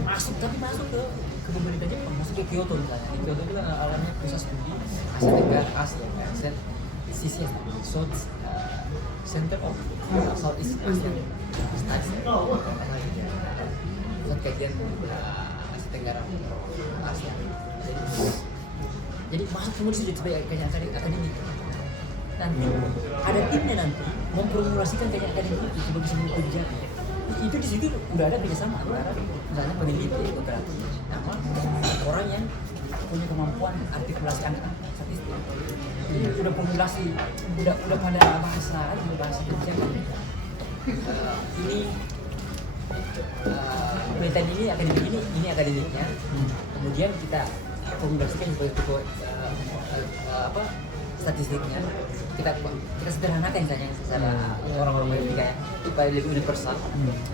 masuk ke pemerintah Jepang masuk ke Kyoto misalnya di Kyoto itu kan alamnya pusat studi Asia Tenggara Asia kan CCS South Center of Southeast Asian Studies pusat kajian Asia Tenggara Asia jadi masuk semua di situ sebagai kajian akademik nanti ada timnya nanti memformulasikan kajian akademik itu sebagai sebuah kebijakan itu di situ udah ada kerjasama antara misalnya peneliti beberapa sama orang yang punya kemampuan artikulasi angka statistik jadi udah formulasi udah pada bahasa kebijakan ini penelitian ini akademik ini akademiknya kemudian kita formulasikan sebagai statistiknya kita sederhanakan misalnya secara orang-orang politika ya supaya lebih universal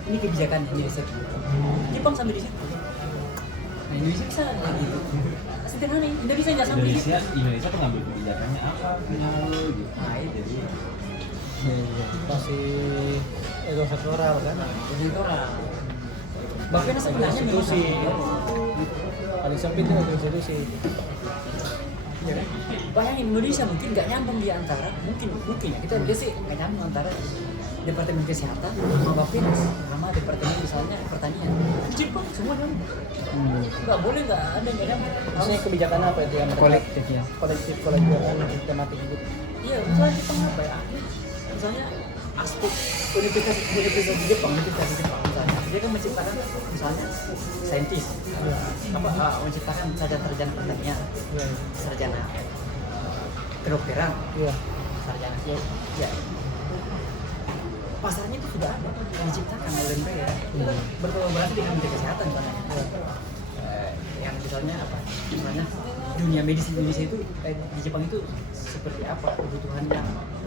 ini kebijakan yang riset Jepang sampai di situ nah, Indonesia bisa kayak gitu sederhana Indonesia nggak sampai di situ Indonesia tuh ngambil kebijakannya apa gitu. nah itu Masih ego sektoral kan? jadi orang bahkan sebenarnya Institusi. Paling sempit itu institusi. ya kan? Bayangin Indonesia mungkin nggak nyambung di antara mungkin ya kita udah sih nggak nyambung antara Departemen Kesehatan sama Bappenas sama Departemen misalnya Pertanian Jepang semua dong nggak boleh nggak ada nggak nyambung Maksudnya kebijakan apa itu yang mereka- kolektif ya. kolektif kolektifan tematik gitu. iya misalnya Jepang apa ya misalnya aspek universitas di Jepang misalnya dia kan menciptakan misalnya saintis menciptakan sarjana pertanian Iya. sarjana kedokteran Iya. sarjana ya pasarnya itu sudah ada yang diciptakan oleh mereka berkolaborasi dengan Menteri Kesehatan misalnya yang misalnya apa misalnya dunia medis Indonesia itu di Jepang itu seperti apa kebutuhannya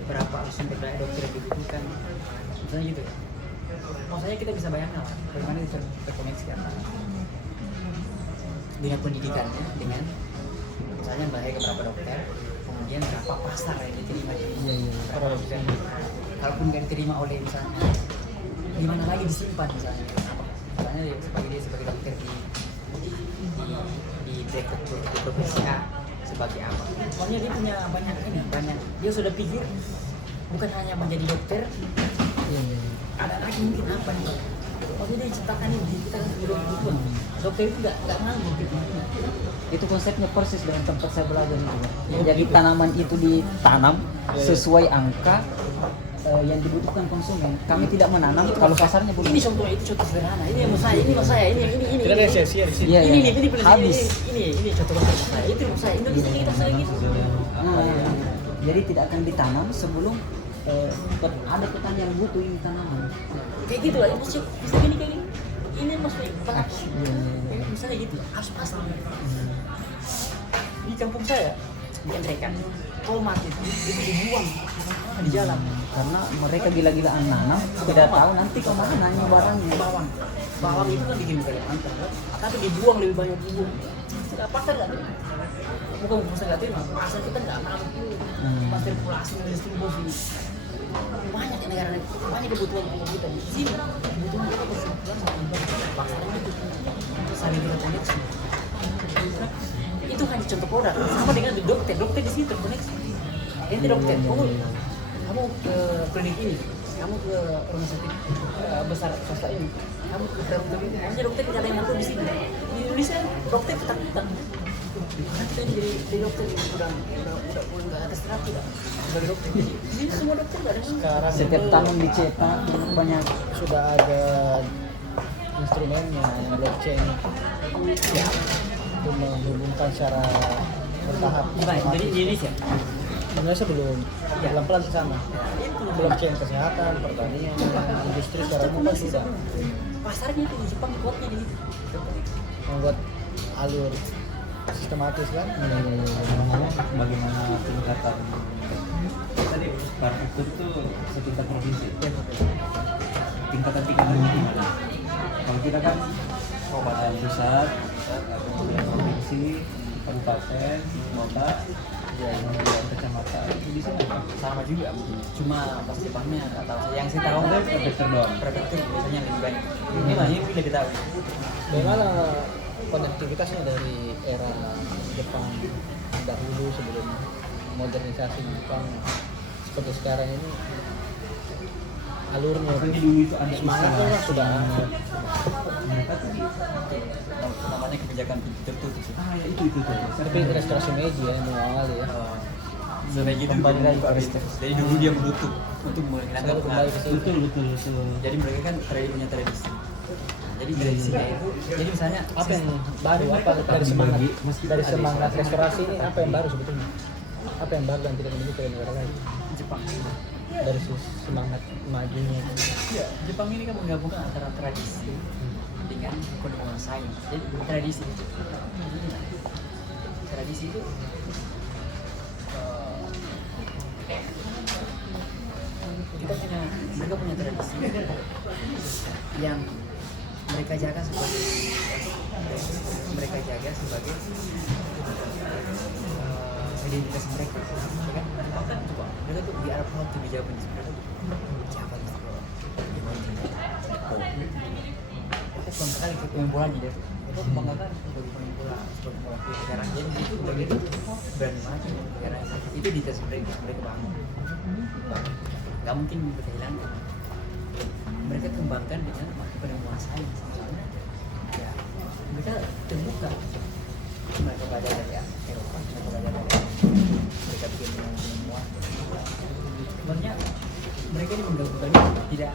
berapa sumber daya dokter yang dibutuhkan misalnya gitu ya maksudnya kita bisa bayangkan lah bagaimana itu terkoneksi antara dunia pendidikannya dengan misalnya bahaya ke berapa dokter kemudian berapa pasar yang diterima di berapa dokter kalaupun nggak diterima oleh misalnya di mana lagi disimpan misalnya apa misalnya ya, sebagai dia sebagai dokter di direktur di provinsi A sebagai apa pokoknya dia punya banyak dia sudah pikir bukan hanya menjadi dokter ada lagi mungkin apa nih maksudnya dia ciptakan ini kita sebelum itu dokter itu nggak nganggur gitu Itu konsepnya persis dengan tempat saya belajar itu. Jadi tanaman itu ditanam sesuai angka yang dibutuhkan konsumen. Kami tidak menanam kalau pasarnya belum. ini contoh itu contoh sederhana ini yang mau saya ini Tidak ada sia-sia di sini. Iya, ini iya. ini penelitian Habis. ini contoh contoh saya itu mau saya Indonesia kita saya gitu Nah, jadi tidak akan ditanam sebelum ada petani yang butuh ini tanaman. kayak gitu lah mesti gini kayak gini ini maksudnya banget misalnya gitu harus pasang di kampung saya di Andrekan tomat itu dibuang di jalan Karena mereka gila-gilaan nanam, tidak tahu nanti kemana ini barangnya. bawang itu kan bikin kayak mantap tapi dibuang lebih banyak dibuang tidak paksa nggak bukan pusat nggak terima, asal kita nggak mampu pasir populasi mendistribusi. Banyak negara, banyak kebutuhan kita di sini. Kebutuhan kita berseberangan sama pasarnya itu saling terkoneksi. Itu kan contoh produk. Sama dengan dokter di sini terkoneksi. Ente dokter, kamu ke klinik ini, kamu ke rumah sakit besar swasta ini, kamu ke dokter ini. Harusnya dokter tidak ada yang mampu di sini. Di Indonesia dokter ketakutan. Kita jadi dokter udah nggak atas terap tidak sebagai dokter. Di sini semua dokter nggak ada. Sekarang Setiap itu tahun dicetak banyak. sudah ada instrumennya yang blockchain ya, untuk menghubungkan secara bertahap. Jadi di Indonesia. Indonesia belum Ya. pelan-pelan ke sana. Blockchain kesehatan, pertanian, industri secara umum kan sudah Pasarnya itu di Jepang kuatnya di situ. membuat alur sistematis kan. Bagaimana tingkatan tadi infrastruktur itu setingkat provinsi. Tingkatan-tingkatannya gimana? Kalau kita kan kabupaten pusat, kemudian provinsi, kabupaten, kota, kemudian kecamatan. Itu di sini apa? Sama juga mungkin. Cuma pas Jepangnya nggak tahu. Yang saya tahu Ada prefektur doang. prefektur biasanya lebih banyak. Ini mah ini lebih tahu. Bagaimana konektivitasnya dari era Jepang dahulu sebelum modernisasi Jepang seperti sekarang ini, alurnya Makanya dulu itu ada semangatnya usaha. kan sudah ada. Mereka tuh Namanya kebijakan tertutup. ya itu. Tapi restorasi Meiji ya yang awal ya. Sampai gitu Kembali lagi ke Jadi dulu dia menutup untuk menghilangkan Selalu kembali ke situ. Betul. Jadi mereka kan punya tradisi. Jadi tradisinya itu, jadi misalnya Apa yang baru, apa dari semangat dari semangat restorasi ini, apa yang baru sebetulnya? Apa yang baru dan tidak dimiliki oleh negara lain Jepang. dari semangat majunya? Ya, Jepang ini kan menggabungkan antara tradisi dengan kondisi sains. Jadi tradisi itu, mereka punya tradisi yang mereka jaga sebagai identitas mereka, ya kan? Bahkan coba mereka tuh di Arab Laut tuh di Jawa mereka tuh Jawa itu kalau sekali ke pemain bolanya dia itu membanggakan sebagai pemain bola sekarang jadi itu begitu berani mati karena itu di tes mereka bangun nggak mungkin mereka hilangkan, mereka kembangkan dengan penguasaan ya mereka terbuka, mereka belajar dari Eropa, mereka bikin dengan semua sebenarnya mereka ini menggabungkan tidak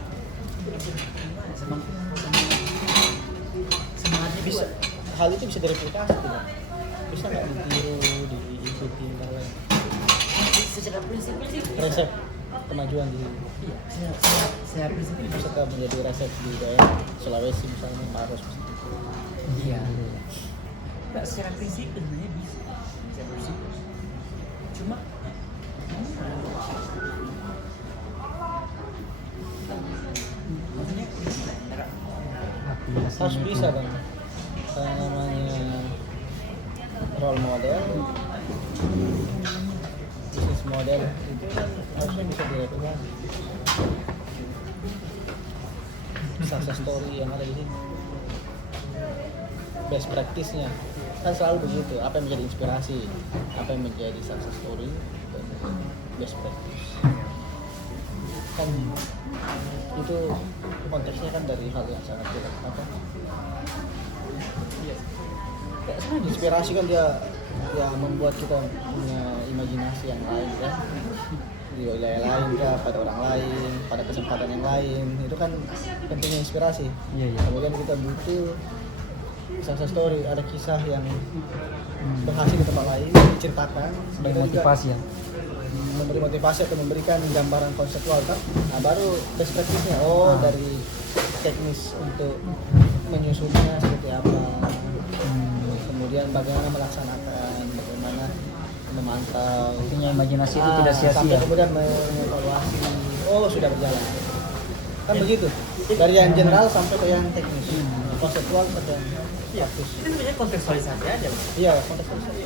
semangatnya Bisa hal itu bisa direplikasi tidak? Bisa nggak ditiru, diikuti negara lain? secara prinsipnya sih Resep kemajuan di iya, saya prinsipnya bisa bisa menjadi resep di daerah Sulawesi misalnya, Maros misalnya. iya nggak secara prinsip sebenarnya bisa prinsip cuma maksudnya Harus bisa bang, namanya role model, bisnis model itu kan harusnya bisa direplikasi. Success story yang ada di sini, best practice-nya kan selalu begitu. Apa yang menjadi inspirasi, apa yang menjadi success story, dan best practice kan itu konteksnya kan dari hal yang sangat tidak apa. Inspirasi kan dia membuat kita punya imajinasi yang lain kan, di wilayah lain kan, pada orang lain, pada kesempatan yang lain. Itu kan pentingnya inspirasi. Kemudian kita butuh success story, ada kisah yang berhasil di tempat lain diceritakan sebagai motivasi ya. memberi motivasi atau memberikan gambaran konseptual kan. Nah baru best practice-nya dari teknis untuk menyusunnya seperti apa, kemudian bagaimana melaksanakan, bagaimana memantau. Artinya imajinasi itu tidak Sampai sia-sia. kemudian mengevaluasi, sudah berjalan kan begitu, dari yang general sampai ke yang teknis, konseptual sampai yang praktis. itu sebenarnya kontekstualisasi aja Iya, kontekstualisasi.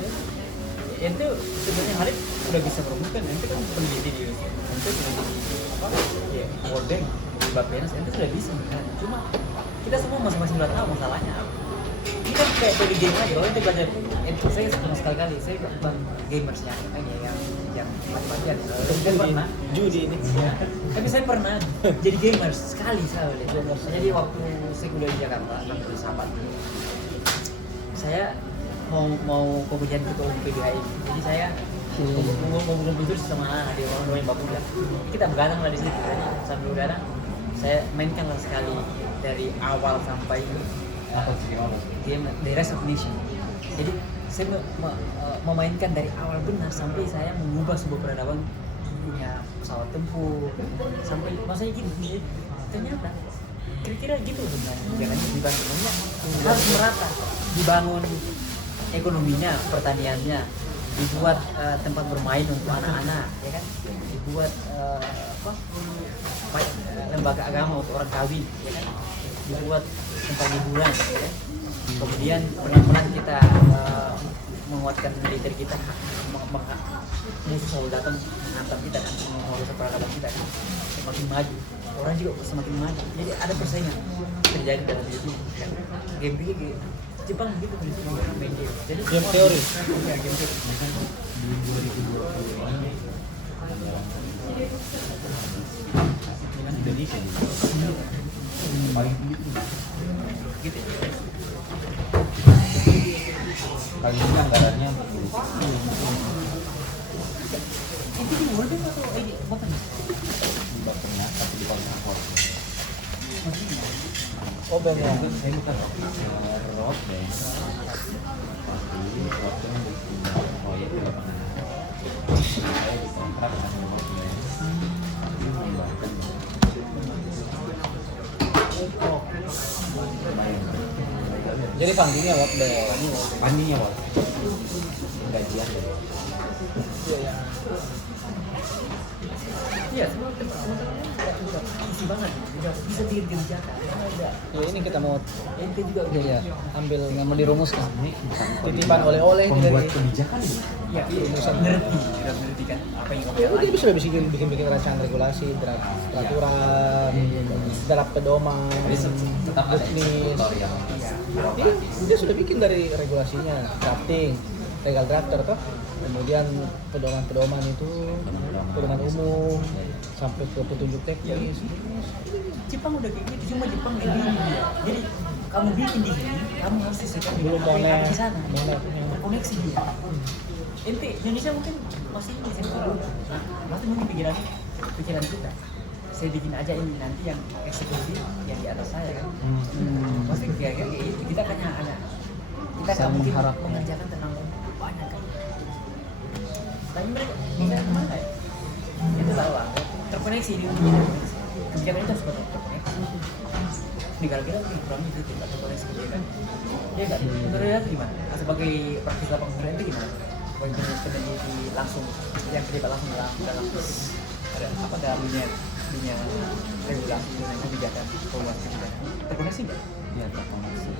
Itu sebenarnya Halid udah bisa merumuskan, itu kan peneliti di itu peneliti apa ya World Bank di Bapenas itu sudah bisa kan. Cuma kita semua masing-masing udah tahu masalahnya apa. Ini kan kayak dari game aja, kalau itu belajar itu saya sama sekali saya bukan gamersnya kan ya yang mati-matian. Saya pernah judi ini. tapi saya pernah jadi gamers sekali saya. Jadi waktu saya kuliah di Jakarta, di Sahabat, saya mau pembelian ketua umum PBHI. Jadi saya mau tidur sama anak dia orang yang bagus. Kita begadang lah di situ. Sambil begadang, saya mainkan lah sekali dari awal sampai game The Rise of Nation. Jadi saya memainkan dari awal benar sampai saya mengubah sebuah peradaban punya pesawat tempur sampai masanya gini. Ternyata kira-kira gitu sebenarnya. Jangan dibangunnya harus merata, dibangun ekonominya, pertaniannya, dibuat tempat bermain untuk anak-anak, ya kan? Dibuat lembaga agama untuk orang kawin, ya kan? Dibuat tempat hiburan, ya kan? Kemudian pelan-pelan kita menguatkan militer kita, musuh selalu datang menghantam kita kan, merusak peradaban kita kan, semakin maju, orang juga semakin maju. Jadi ada persaingan terjadi dalam itu. Kan? Game Jepang gitu main game. Jadi Game teori. Ya, game teori. Di 2020 ini dengan Indonesia paling tinggi Gitu. kali ini anggarannya Itu di World Bank atau ini bukan? di Bapenas tapi di Koordinator. Oh benar. Saya bukan Road Bank, tapi Road Bank punya proyek di Bapenas. Saya dikontrak sama Road Bank, tapi mengembangkan. Jadi fundingnya what the Pandinya Wak, gajian deh. Iya, semua isi banget. Bisa bikin kebijakan. ya ini kita mau Ente juga udah ya ambil nggak mau dirumuskan. Ini bukan Titipan oleh-oleh ini pembuat dari kebijakan ini. ya ngerti kan apa yang kamu Oh, dia sudah bikin rancangan regulasi, draft peraturan, draft pedoman, Tetap ada teknis. tutorial. Dia sudah bikin dari regulasinya, drafting, legal drafter toh. Kemudian pedoman-pedoman itu, pedoman umum, sampai ke petunjuk teknis. Jepang udah kayak gitu, cuma Jepang kayak gini. Jadi kamu bikin di sini, kamu harus disesuaikan Belum dengan apa yang ada di monet, sana. monet. Terkoneksi juga. Ente Indonesia mungkin masih ini masih mungkin pikiran kita. Saya bikin aja ini nanti yang eksekusi yang di atas saya kan. Pasti kira-kira kayak gitu. Kita kan hanya kita Saya nggak mungkin mengharapkan. mengerjakan tentang banyak kan. Tapi mereka bisa kemana ya? Itu lah terkoneksi ini kebijakan itu harus terkoneksi. Negara-negara ini kurang itu tidak terkoneksi kebijakan. Dia nggak menurut gimana? Sebagai praktisi lapangan kerja itu gimana? Sebagai peneliti langsung yang terlibat langsung dalam ada apa dalam dunia regulasi dan kebijakan pembuat kebijakan terkoneksi nggak? Ya terkoneksi.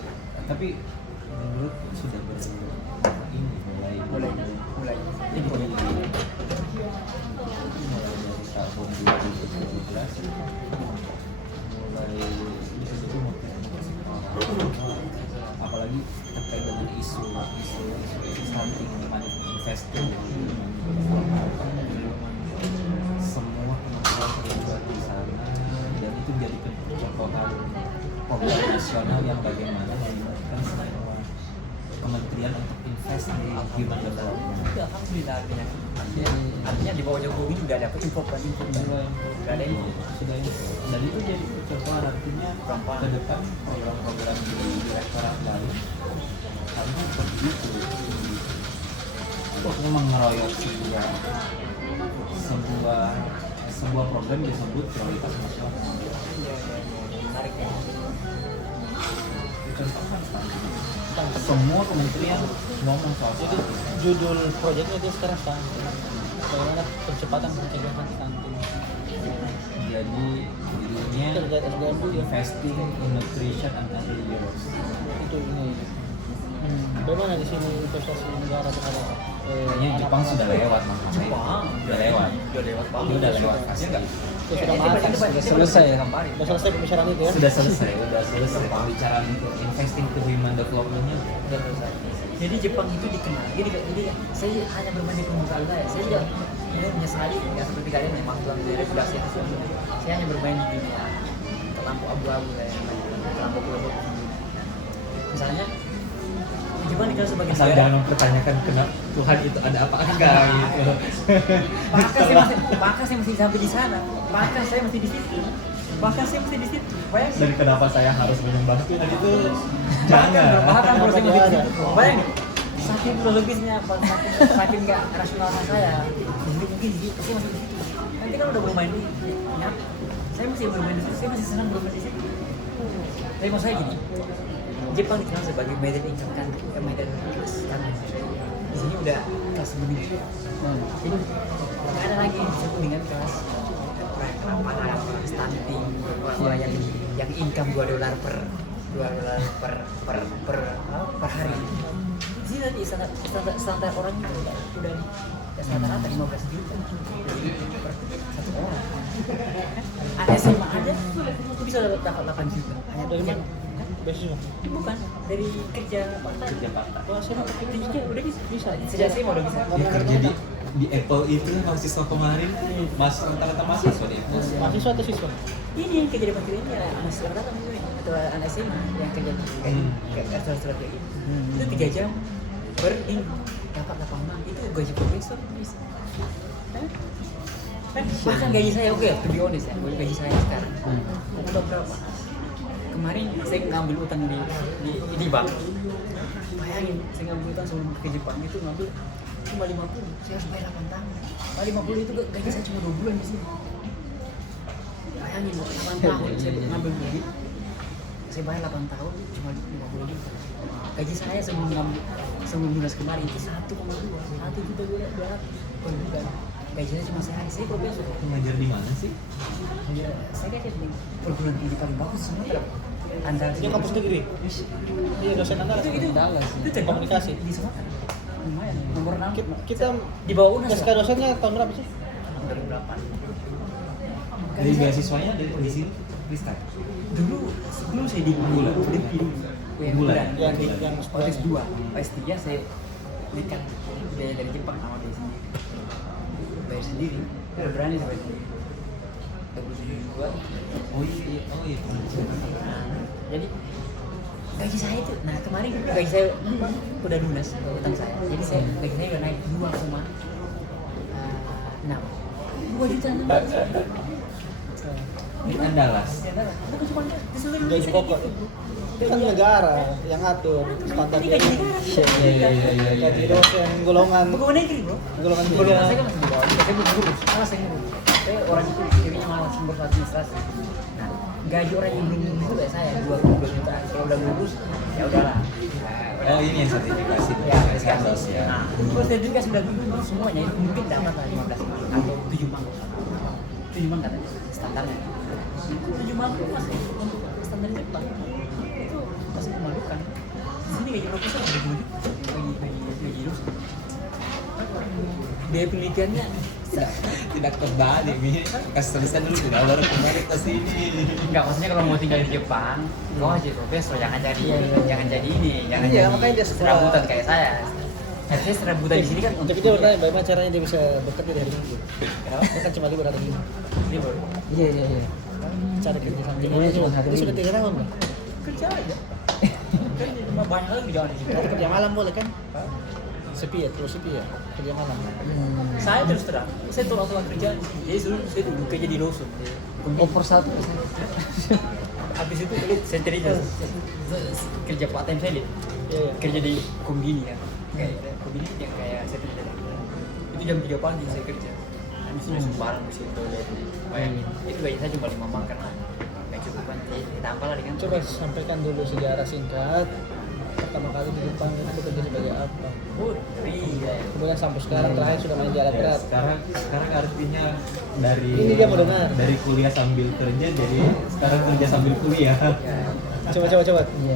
Tapi menurut sudah ini mulai Ini boleh. mulai dari tahun 2017 mulai disebut apalagi terkait dengan isu stunting investing semua kementerian terlibat di sana dan itu jadi contohan program nasional yang bagaimana melibatkan semua kementerian untuk invest di human development. Itu alhamdulillah artinya di bawah Jokowi juga ada info nggak ada info. Sudah dan itu jadi contohan artinya ke depan program-program di direktorat lain karena seperti itu pokoknya mengeroyok sebuah program disebut prioritas nasional. Menarik ya. Contohkan semua kementerian ngomong soal Jadi judul proyeknya dia sekarang stunting. Bagaimana percepatan pencegahan stunting. jadi judulnya Terkait SDM dulu ya. Investing in Nutrition and Early Years. Itu ini. Bagaimana di sini investasi negara terhadap Kayaknya Jepang sudah lewat masa itu. Udah lewat banget. Udah lewat pasti nggak? Itu sudah matang, sudah selesai ya. Sudah selesai pembicaraan itu ya. Sudah selesai pembicaraan itu investing to human development-nya udah selesai. Jadi Jepang itu dikenal. Jadi saya hanya bermain di permukaan saya. Saya tidak menyesali ya seperti kalian memang tuan dari regulasi itu. Saya hanya bermain di dunia lampu abu-abu ya, lampu abu-abu. Misalnya Jepang dikenal sebagai Asal negara. jangan mempertanyakan kenapa Tuhan itu ada apa enggak gitu. Bahkan saya masih sampai di sana. Bahkan saya masih di situ. Bayangin. Dan kenapa saya harus menyembah Tuhan itu? Bahkan kalau saya masih di Jangan. situ. Bayangin. Saking biologisnya, saking nggak rasionalnya saya. Jadi mungkin saya masih di situ. Nanti kan udah bermain di ya, saya masih bermain di situ. Saya masih senang bermain di situ. Tapi maksud saya gini. Jepang dikenal sebagai median income kan, median kelas kan. Di sini udah kelas menengah. Jadi nggak ada lagi yang disebut dengan kelas orang stunting, orang yang income $2 per hari. Di sini tadi standar orang itu udah standar rata 15 juta per satu orang. Anak SMA aja itu bisa dapat 8 juta. Hanya Dari yang mana? Beasiswa. bukan dari kerja part-time. Kerja part-time. Wah, saya mau pakai Kerja udah bisa. Bisa. Sejak SMA udah bisa. Dia kerja di Apple itu mahasiswa kemarin, rata-rata mahasiswa di Apple. Mahasiswa atau siswa? Ini yang kerja di Menteri ini ya mahasiswa rata atau anak SMA yang kerja di restoran kayak gitu. Itu 3 jam per ini dapat 8 itu gaji profesor bisa. Bahkan gaji saya oke, to be honest ya, gaji saya sekarang udah berapa? Kemarin saya ngambil utang di bank. Bayangin, saya ngambil utang sebelum ke Jepang itu ngambil cuma 50, saya harus bayar 8 tahun. 50 itu gaji saya cuma 2 bulan di sini. Bayangin 8 tahun saya ngambil duit, saya bayar 8 tahun cuma 50 juta. Gaji saya sebelum lunas kemarin itu 1,2 juta $200 per bulan. Gaji saya cuma sehari, saya profesor. Mengajar di mana sih? Saya kayak di perguruan tinggi paling bagus Sumatera. Antara Dia kampus negeri. Iya, dosen Anda. itu Itu komunikasi. di Sumatera. Lumayan, nomor 6 Kita di bawah UNAS. SK dosennya tahun berapa sih? 2008. Dari beasiswanya di sini Kristal. Dulu saya di bulan. Bulan. Yang S2. S3 saya nekat biaya dari Jepang sama dari sendiri. Bayar sendiri. Udah berani sampai sendiri. 27 juta. Oh iya. Jadi gaji saya itu, nah kemarin gaji saya udah lunas utang saya, jadi gaji saya udah naik 2 juta 6. Di Andalas. Bukan cuma di seluruh gaji Indonesia pokok. gitu. Itu kan negara yang ngatur standar Ini gaji negara. Iya. gaji dosen golongan Bukan negeri bro. golongan Golongan tiga. saya kan masih di bawah, saya belum lulus, malah saya lulus. Saya orang itu kirinya malah sumber administrasi. Nah, gaji orang yang belum lulus itu kayak saya 22 juta. Kalau udah lulus, ya udahlah. Oh ini yang sertifikasi Ya, Skandos ya. Nah, kalau sertifikasi sudah lulus semuanya itu mungkin dapat lah 15 atau 7 mangkok. 7 mangkok katanya standarnya. 7 mangkok masih untuk standar Jepang. Itu masih memalukan. Di sini gaji profesor ada 2 juta. Gaji dosen. Biaya penelitiannya Tidak kembali nih. Kasih tulisan dulu tidak baru kembali ke sini. enggak, maksudnya kalau mau tinggal di Jepang, kau aja profesor, jangan jadi ini, jangan Iya, jadi makanya dia serabutan kayak saya. Saya serabutan di sini kan Tapi dia bertanya bagaimana caranya dia bisa bekerja di hari Minggu. Dia kan cuma libur hari Minggu. libur. Iya. Cara kerja sama dia. Gimana cuma hari Dia sudah Minggu? 3 tahun kan? Kerja aja. Kan banyak lagi jangan di sini. Nanti kerja malam boleh kan? Sepi ya, terus sepi ya, kerja malam. Saya terus terang, saya tolak kerjaan. Jadi saya dulu kerja di Lawson. Over 1. Habis itu saya terima kerja part time saya lihat. Iya. Kerja di kombini ya. Kayak kombini yang kayak saya kerja. Itu jam 3 pagi saya kerja. Habis itu sembarang di situ. Bayangin, itu gaji saya cuma 5 makan lah. Nggak cukup kan, ditambah lah dengan Coba sampaikan dulu sejarah singkat. Pertama kali di Jepang itu bekerja sebagai apa? Oh, iya. Kemudian sampai sekarang terakhir sudah main di alat Ya, berat. sekarang artinya dari Ini dia mau dengar. dari kuliah sambil kerja jadi sekarang kerja sambil kuliah. Coba. Iya.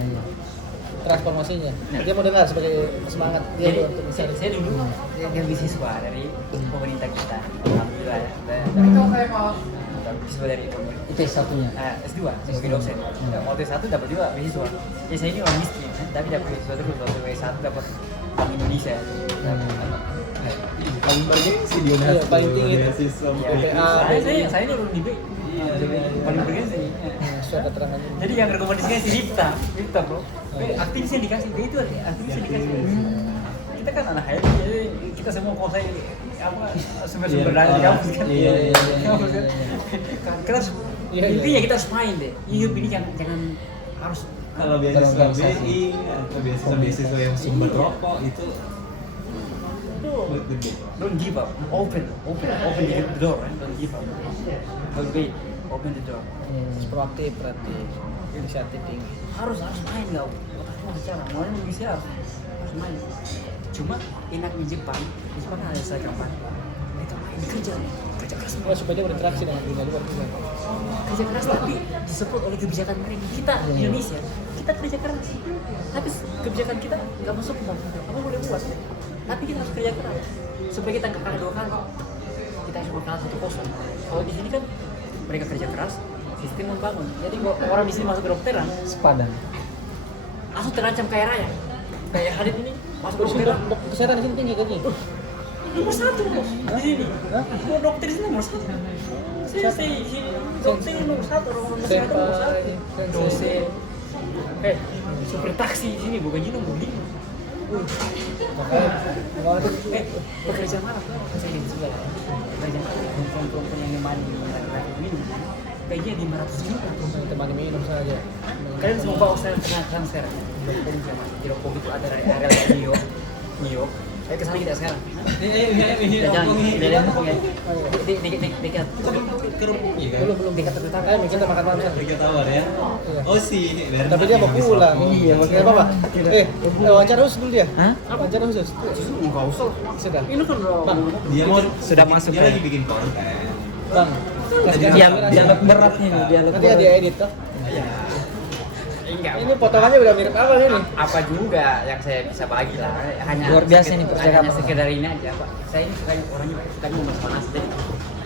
transformasinya. Dia mau dengar sebagai semangat dia Jadi untuk bisa. saya dulu yang beasiswa dari pemerintah kita, alhamdulillah ya. Dapat beasiswa dari pemerintah. Itu satunya. S2 sebagai dosen. Waktu S1 dapat juga beasiswa. Ya saya ini orang miskin, tapi dapat beasiswa terus. Waktu S1 dapat Bank Indonesia. Paling bergengsi dia Iya, paling tinggi itu. beasiswa. BPA. Saya ini orang di B. Paling bergengsi. Surat keterangan. Jadi yang rekomendasinya si Dipta bro. Aktivis yang dikasih, itu aktivis yang dikasih. Kita kan anak HM, jadi kita semua kuasai apa sumber-sumber daya di kampus kan. Iya. Kampus kan. Kita harus intinya kita harus main deh. Hidup ini jangan harus Kalau beasiswa BI atau beasiswa yang sumber rokok itu don't give up, open the door, right? Don't give up, don't wait, open the door. Harus proaktif berarti. Inisiatif tinggi. Harus main nggak? Otakmu bicara, mau bisa harus main. Cuma enak di Jepang ada saya kapan? Itu main kerja keras. Oh, supaya dia berinteraksi dengan dunia luar juga. Kerja keras tapi disupport oleh kebijakan mereka. Kita di Indonesia kita kerja keras, tapi kebijakan kita nggak masuk bang. Apa boleh buat? Tapi kita harus kerja keras supaya kita nggak kalah 2 kali. Kita cuma kalah 1-0. Kalau di sini kan mereka kerja keras, sistem membangun. Jadi kalau orang di sini masuk kedokteran, Sepadan. langsung terancam kaya raya. Kayak Khalid ini masuk Di sini kedokteran kesehatan di sini tinggi gaji. nomor 1 bos. Di sini, dokter di sini nomor 1. Saya stay di sini. Dokter ini nomor 1, orang kesehatan nomor 1. Dosen. Supir taksi di sini bukan jadi nomor 5. Pekerja malam saya di sebelah. Pekerja malam perempuan yang nemani laki-laki minum. Gajinya 500 juta. Temani minum saja. Kalian semua bawa saya tengah transfer. Di Rokok itu ada area New York. Ayo ke sana kita sekarang. Jangan Rokok ya. Dekat. Belum dekat terdekat. Ayo kita makan malam saja. Tiga tawar ya. Oh sih, Tapi dia mau pulang. Iya, enggak apa-apa. Wawancara khusus dulu dia. Hah? Wawancara khusus. Enggak usah. Sudah. Ini kan Bang, dia mau Sudah masuk dia ya? lagi bikin konten. Bang. Dialog beratnya nih, dialog Nanti dia edit toh. enggak. Ini potongannya udah mirip apa sih nih? Apa juga yang saya bisa bagi lah. Hanya Luar biasa nih percakapan. hanya sekedar ini aja, Pak. Saya ini orangnya suka panas. Jadi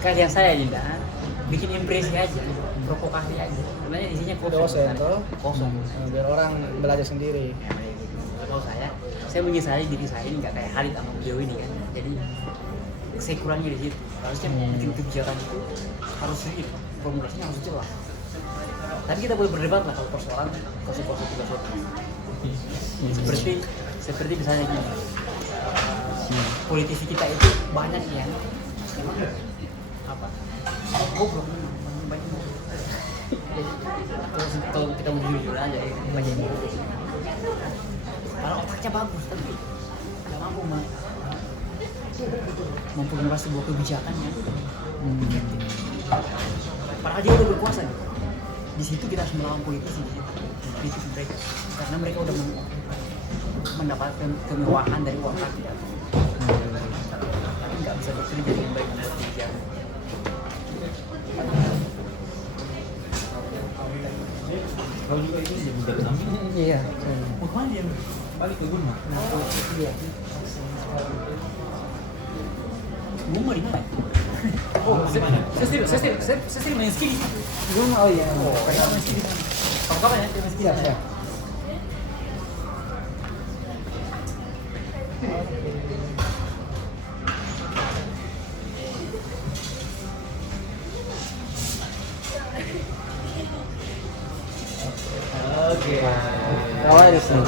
kajian saya Linda bikin impresi aja, provokasi aja. Sebenarnya isinya kosong. Dosen toh. Kosong. Biar orang belajar sendiri. Kalau saya menyesali diri saya ini nggak kayak Khalid sama beliau ini kan. Jadi saya kurangnya di situ. Harusnya bikin kebijakan itu harus real, formulasinya harus jelas. Tapi kita boleh berdebat lah kalau persoalan kosong juga seperti misalnya gini, politisi kita itu banyak yang memang apa goblok banyak. Jadi kalau kita mau jujur aja banyak yang goblok. Kalau otaknya bagus tapi nggak mampu membahas sebuah kebijakan yang padahal dia udah berkuasa gitu. Di situ kita harus melawan politisi di situ, kritis mereka karena mereka udah mendapatkan kemewahan dari uang rakyat. Tapi nggak bisa bekerja dengan baik dengan kebijakan. Kalau juga ini udah ambil. Iya. Mau kemana dia? Balik ke rumah. Iya. Rumah di mana? Oh, saya sering main ski di situ. Rumah, oh iya. Saya main ski di sana. Kapan ya? Dia main ski di sana. Siap. Oke. Kawai desu.